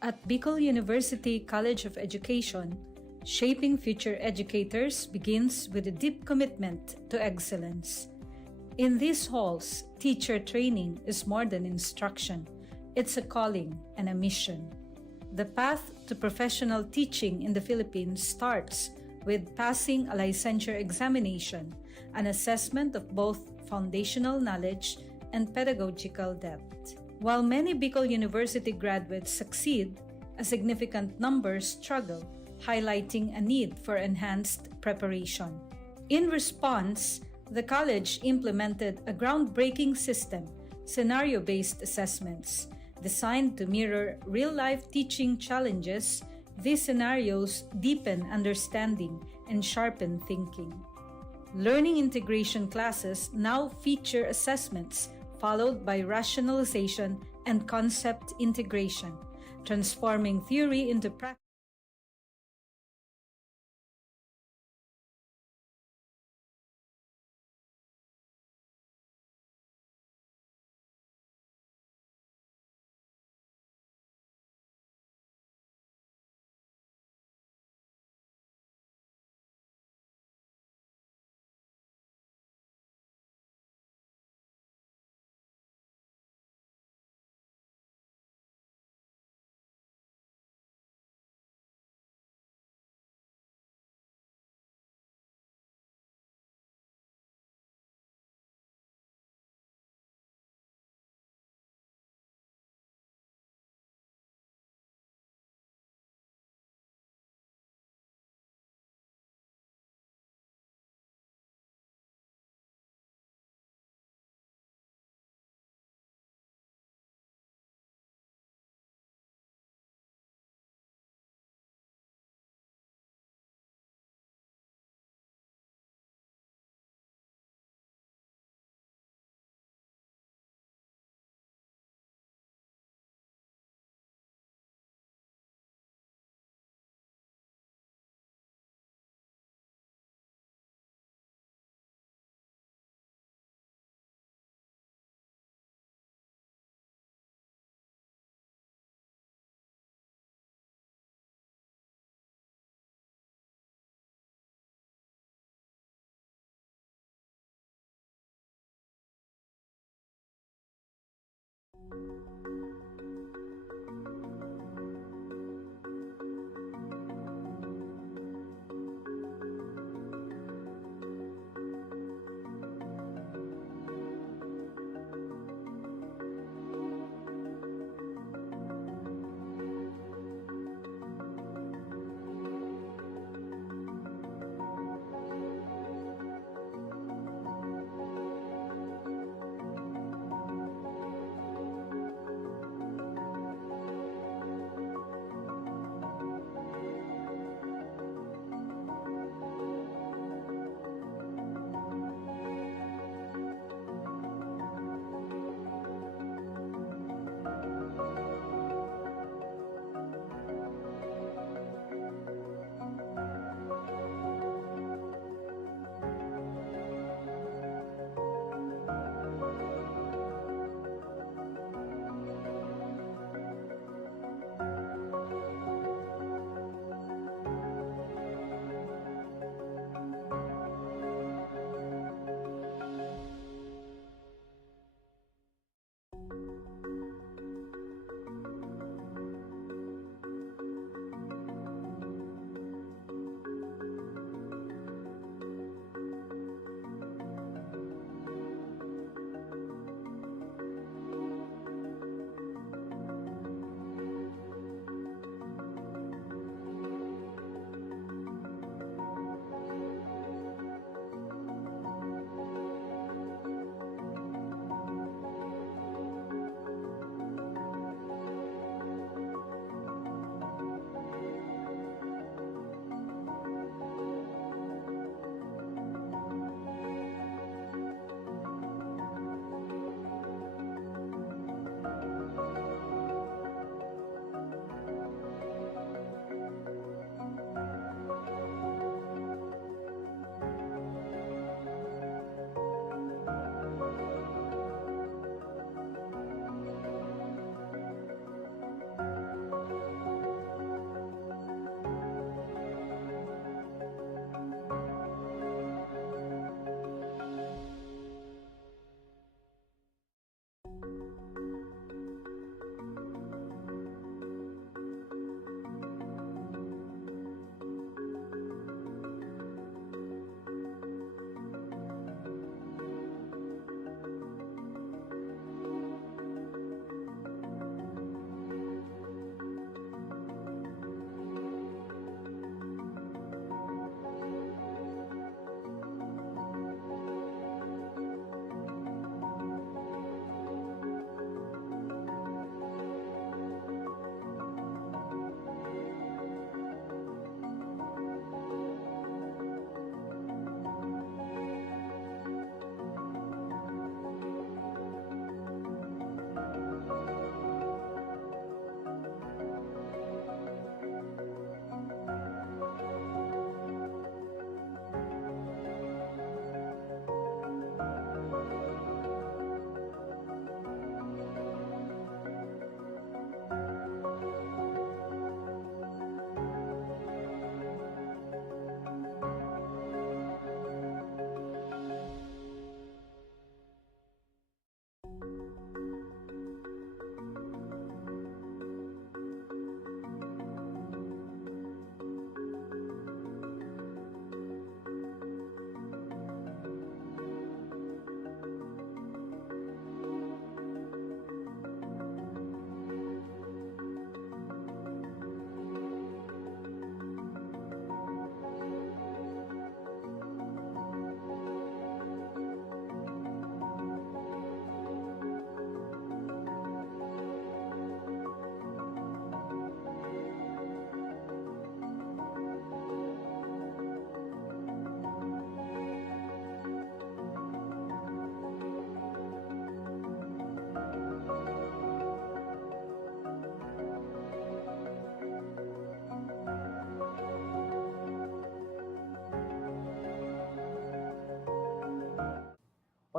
At Bicol University College of Education, shaping future educators begins with a deep commitment to excellence. In these halls, teacher training is more than instruction. It's a calling and a mission. The path to professional teaching in the Philippines starts with passing a licensure examination, an assessment of both foundational knowledge and pedagogical depth. While many Bicol University graduates succeed, a significant number struggle, highlighting a need for enhanced preparation. In response, the college implemented a groundbreaking system, scenario-based assessments. Designed to mirror real-life teaching challenges, these scenarios deepen understanding and sharpen thinking. Learning integration classes now feature assessments followed by rationalization and concept integration. transforming theory into practice.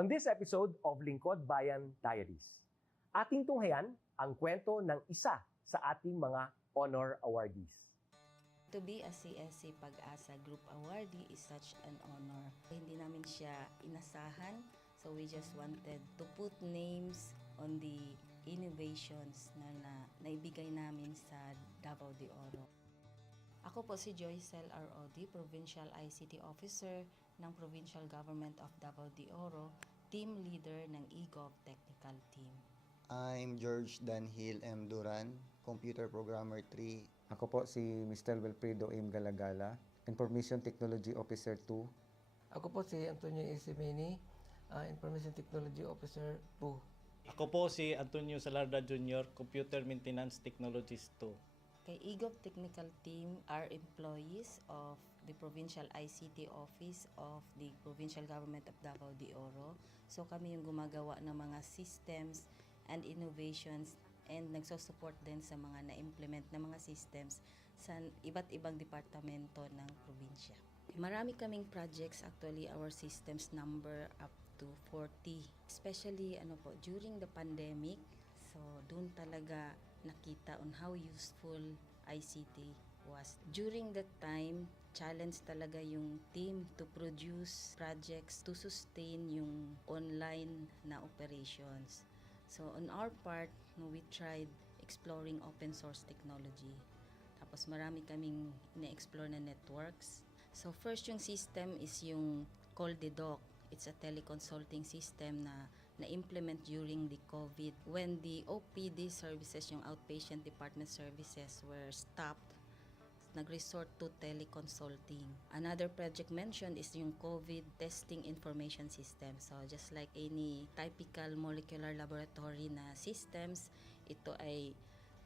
On this episode of Lingkod Bayan Diaries, ating tunghayan ang kwento ng isa sa ating mga honor awardees. To be a CSC Pag-asa Group Awardee is such an honor. Hindi namin siya inasahan, so we just wanted to put names on the innovations na naibigay namin sa Davao de Oro. Ako po si Joycel R.O.D., Provincial ICT Officer ng Provincial Government of Davao de Oro, Team Leader ng eGov Technical Team. I'm George Danhil M. Duran, Computer Programmer 3. Ako po si Mr. Wilfredo M. Galagala, Information Technology Officer 2. Ako po si Antonio Isimeni, Information Technology Officer 2. Ako po si Antonio Salarda Jr., Computer Maintenance Technologist 2. Kay eGov Technical Team are employees of the Provincial ICT Office of the Provincial Government of Davao de Oro. So kami yung gumagawa ng mga systems and innovations and nagsusupport din sa mga na-implement na mga systems sa iba't ibang departamento ng probinsya. Marami kaming projects, actually our systems number up to 40. Especially during the pandemic, so doon talaga nakita on how useful ICT was. During that time, challenge talaga yung team to produce projects to sustain yung online na operations. So on our part, we tried exploring open source technology. Tapos marami kaming ina-explore na networks. So first yung system is yung CallDedoc. It's a teleconsulting system na na-implement during the COVID. When the OPD services, yung outpatient department services, were stopped, nag-resort to teleconsulting. Another project mentioned is yung COVID testing information system. So just like any typical molecular laboratory na systems, ito ay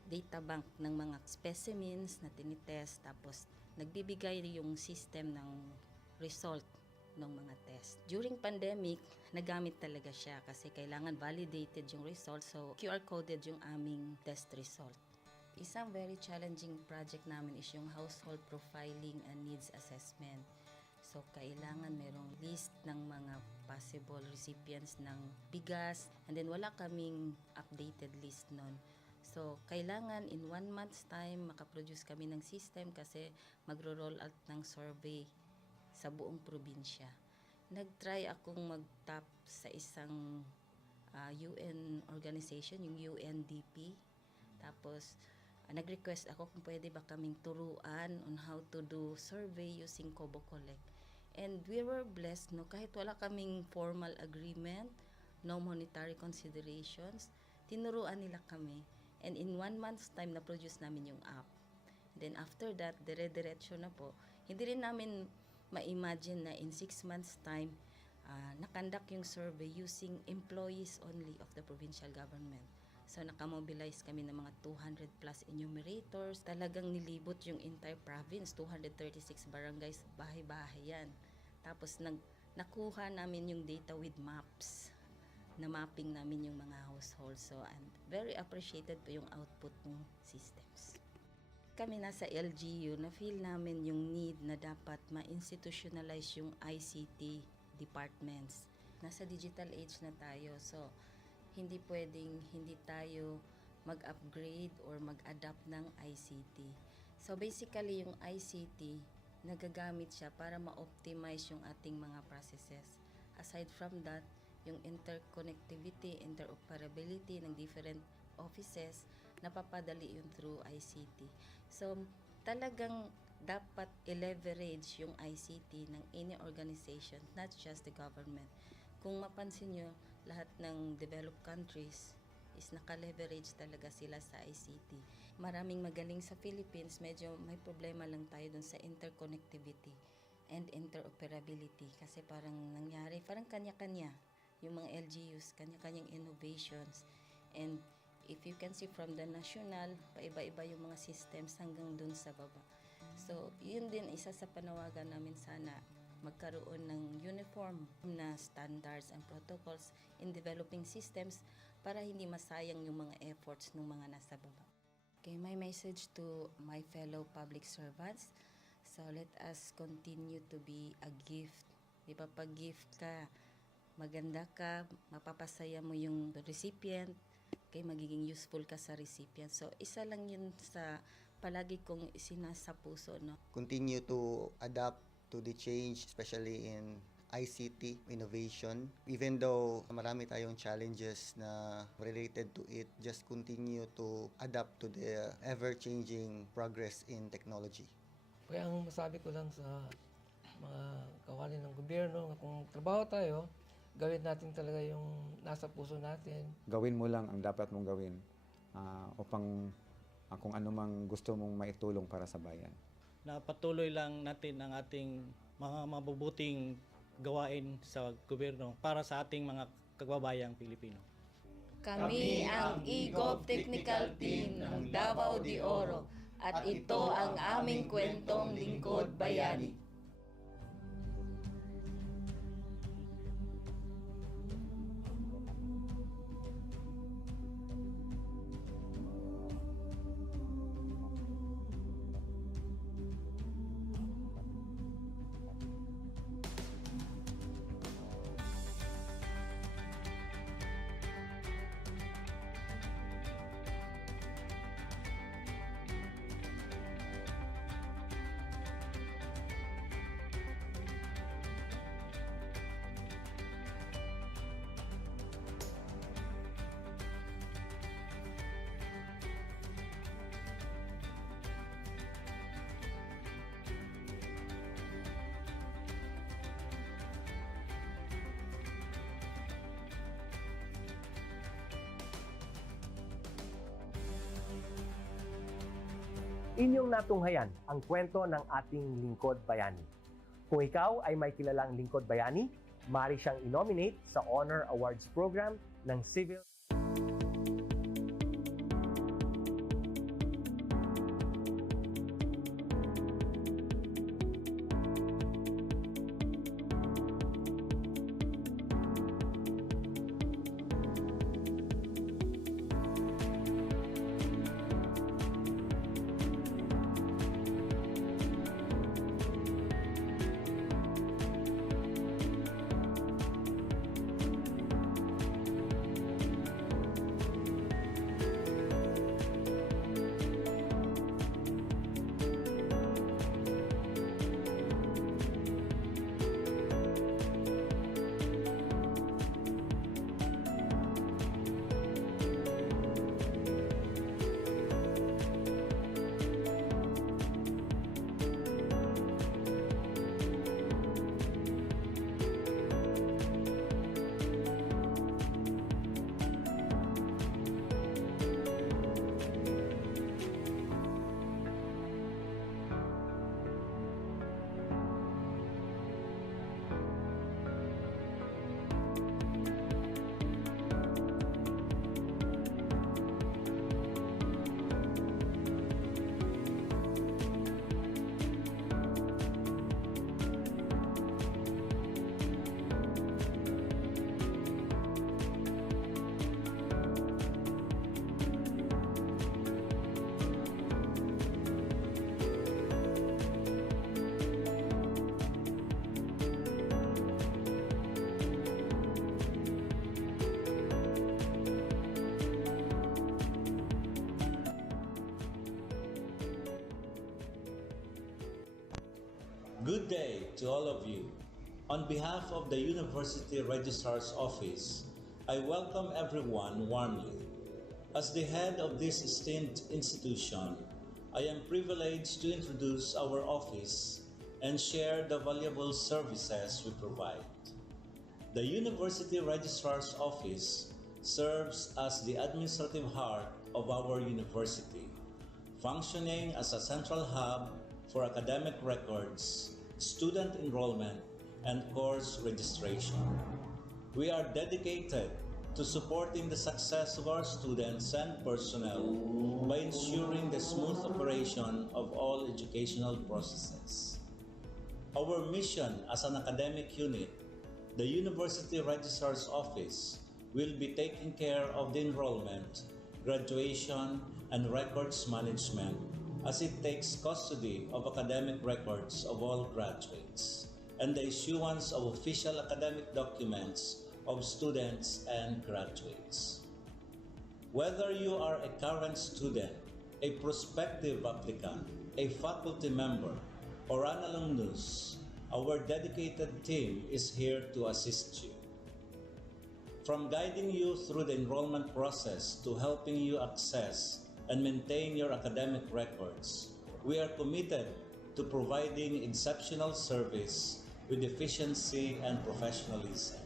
data bank ng mga specimens na tinitest, tapos nagbibigay yung system ng result ng mga test. During pandemic, nagamit talaga siya kasi kailangan validated yung result, so QR coded yung aming test result. Isang very challenging project namin is yung household profiling and needs assessment. So kailangan merong list ng mga possible recipients ng bigas, and then wala kaming updated list nun. So kailangan in 1 month's time makaproduce kami ng system kasi magro-roll out ng survey sa buong probinsya. Nag-try akong mag-tap sa isang UN organization, yung UNDP. Tapos nag-request ako kung pwede ba kaming turuan on how to do survey using Kobo Collect. And we were blessed, kahit wala kaming formal agreement, no monetary considerations, tinuruan nila kami. And in 1 month's time, na-produce namin yung app. Then after that, dire-diretso na po. Hindi rin namin ma-imagine na in 6 months' time, nakandak yung survey using employees only of the provincial government. So nakamobilize kami ng mga 200 plus enumerators. Talagang nilibot yung entire province, 236 barangays, bahay-bahay yan. Tapos nakuha namin yung data with maps. Na mapping namin yung mga households. So and very appreciated po yung output ng systems. Kami nasa LGU, na-feel namin yung need na dapat ma-institutionalize yung ICT departments. Nasa digital age na tayo, so hindi pwedeng hindi tayo mag-upgrade or mag-adapt ng ICT. So basically, yung ICT, nagagamit siya para ma-optimize yung ating mga processes. Aside from that, yung interconnectivity, interoperability ng different offices, napapadali yun through ICT. So, talagang dapat i-leverage yung ICT ng any organization, not just the government. Kung mapansin nyo, lahat ng developed countries is naka-leverage talaga sila sa ICT. Maraming magaling sa Philippines, medyo may problema lang tayo dun sa interconnectivity and interoperability kasi parang nangyari, parang kanya-kanya yung mga LGUs, kanya-kanyang innovations. And if you can see from the national, paiba-iba yung mga systems hanggang dun sa baba. So, yun din isa sa panawagan namin sana magkaroon ng uniform na standards and protocols in developing systems para hindi masayang yung mga efforts ng mga nasa baba. Okay, my message to my fellow public servants, so let us continue to be a gift. Di ba, pag gift ka, maganda ka, mapapasaya mo yung recipient, kay magiging useful ka sa recipient. So, isa lang yun sa palagi kong isinasa puso, no? Continue to adapt to the change, especially in ICT innovation. Even though marami tayong challenges na related to it, just continue to adapt to the ever-changing progress in technology. Kaya ang masabi ko lang sa mga kawali ng gobyerno, kung trabaho tayo, gawin natin talaga yung nasa puso natin. Gawin mo lang ang dapat mong gawin upang kung ano mang gusto mong maitulong para sa bayan. Na patuloy lang natin ang ating mga mabubuting gawain sa gobyerno para sa ating mga kababayang Pilipino. Kami ang e-Gov Technical Team ng Davao de Oro at ito ang aming kwentong lingkod bayani. Inyong natunghayan ang kwento ng ating lingkod bayani. Kung ikaw ay may kilalang lingkod bayani, maaari siyang i-nominate sa Honor Awards Program ng Civil Good day to all of you. On behalf of the University Registrar's Office, I welcome everyone warmly. As the head of this esteemed institution, I am privileged to introduce our office and share the valuable services we provide. The University Registrar's Office serves as the administrative heart of our university, functioning as a central hub for academic records, student enrollment, and course registration. We are dedicated to supporting the success of our students and personnel by ensuring the smooth operation of all educational processes. Our mission as an academic unit, the University Registrar's Office, will be taking care of the enrollment, graduation, and records management as it takes custody of academic records of all graduates and the issuance of official academic documents of students and graduates. Whether you are a current student, a prospective applicant, a faculty member, or an alumnus, our dedicated team is here to assist you. From guiding you through the enrollment process to helping you access and maintain your academic records, we are committed to providing exceptional service with efficiency and professionalism.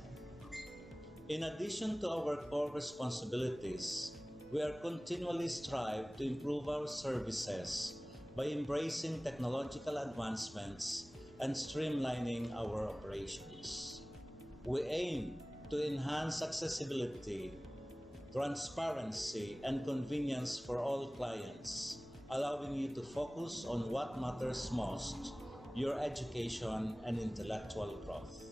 In addition to our core responsibilities, we are continually strive to improve our services by embracing technological advancements and streamlining our operations. We aim to enhance accessibility, transparency, and convenience for all clients, allowing you to focus on what matters most, your education and intellectual growth.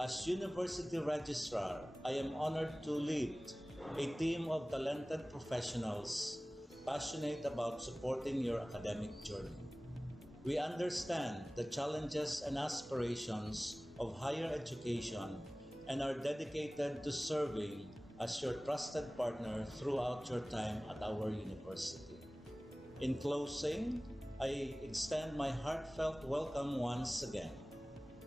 As University Registrar, I am honored to lead a team of talented professionals passionate about supporting your academic journey. We understand the challenges and aspirations of higher education and are dedicated to serving as your trusted partner throughout your time at our university. In closing, I extend my heartfelt welcome once again.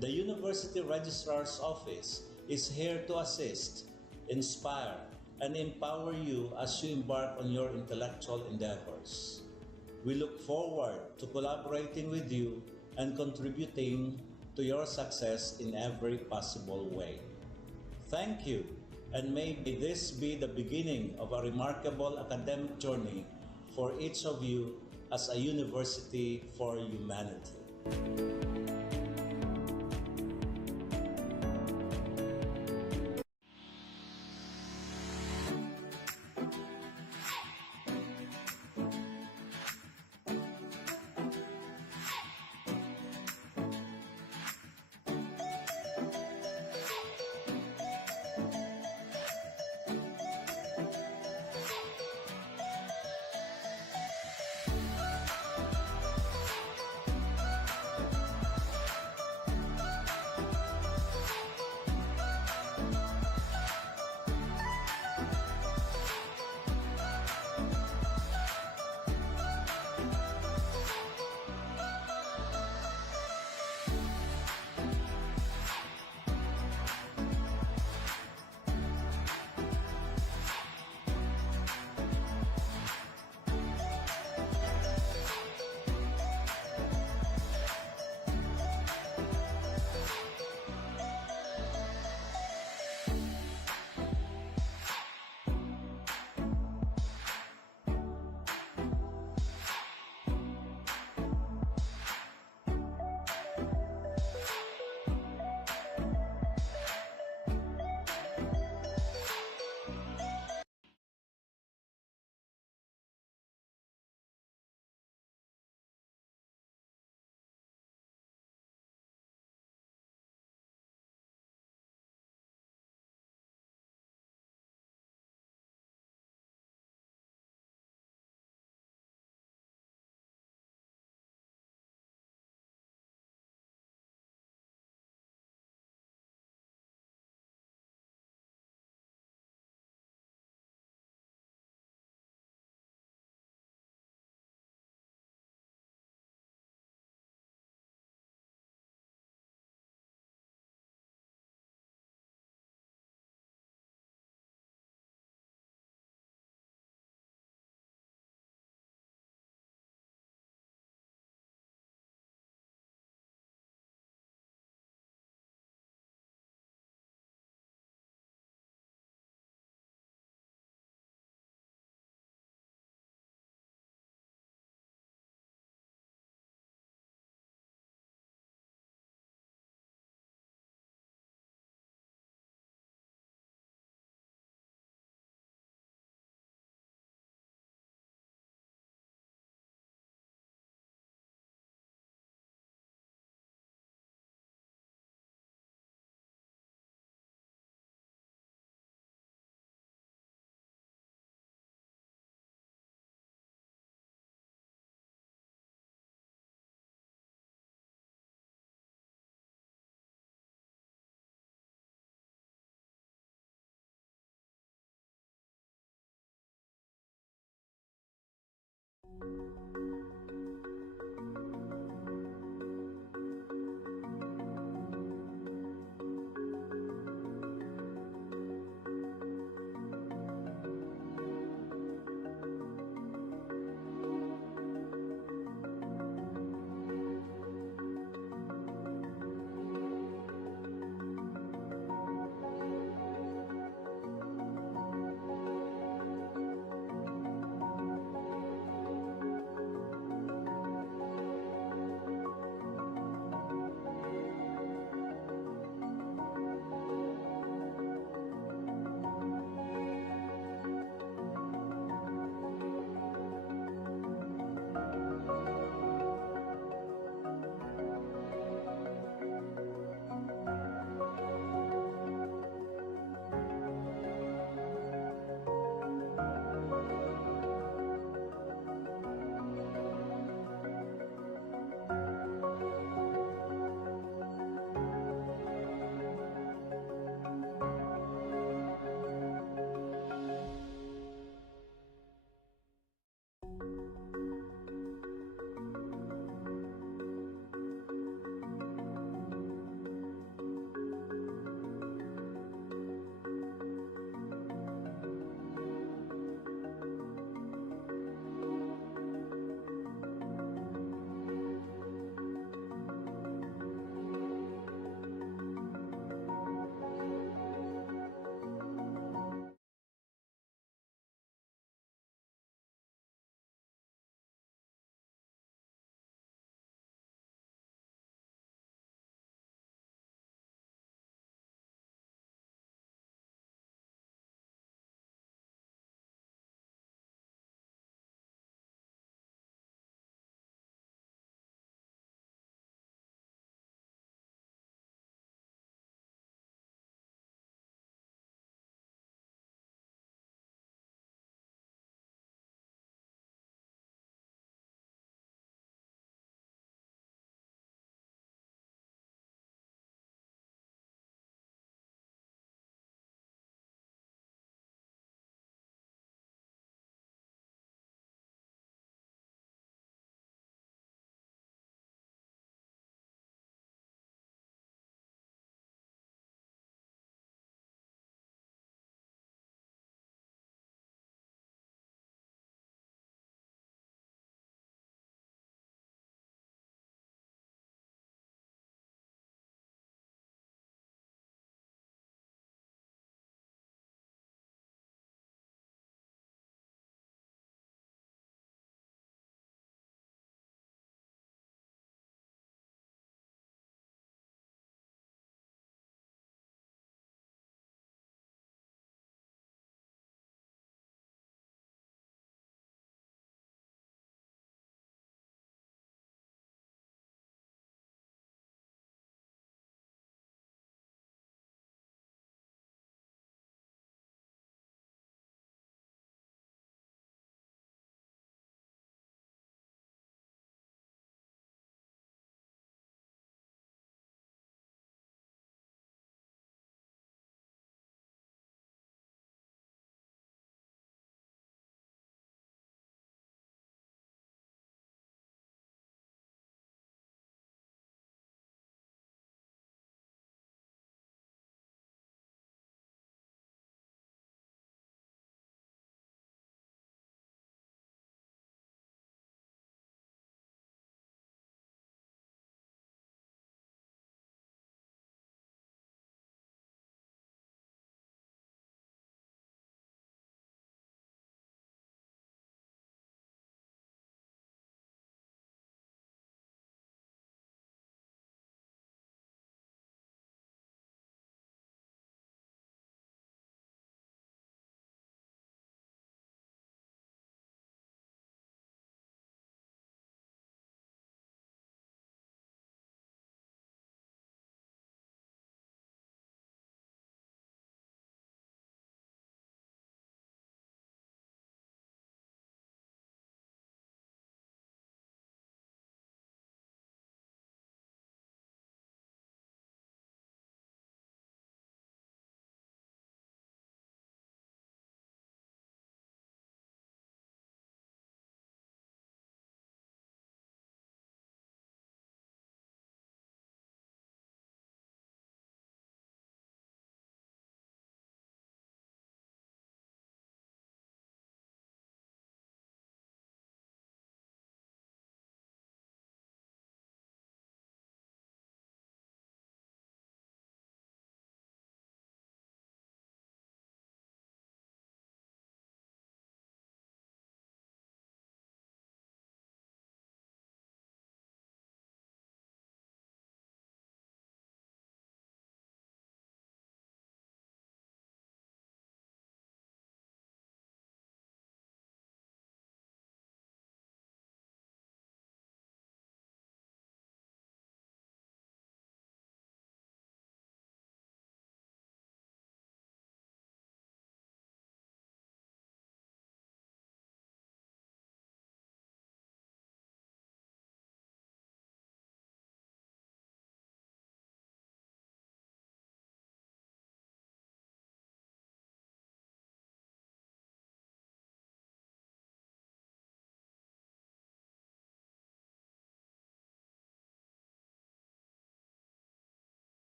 The University Registrar's Office is here to assist, inspire, and empower you as you embark on your intellectual endeavors. We look forward to collaborating with you and contributing to your success in every possible way. Thank you, and may this be the beginning of a remarkable academic journey for each of you as a university for humanity.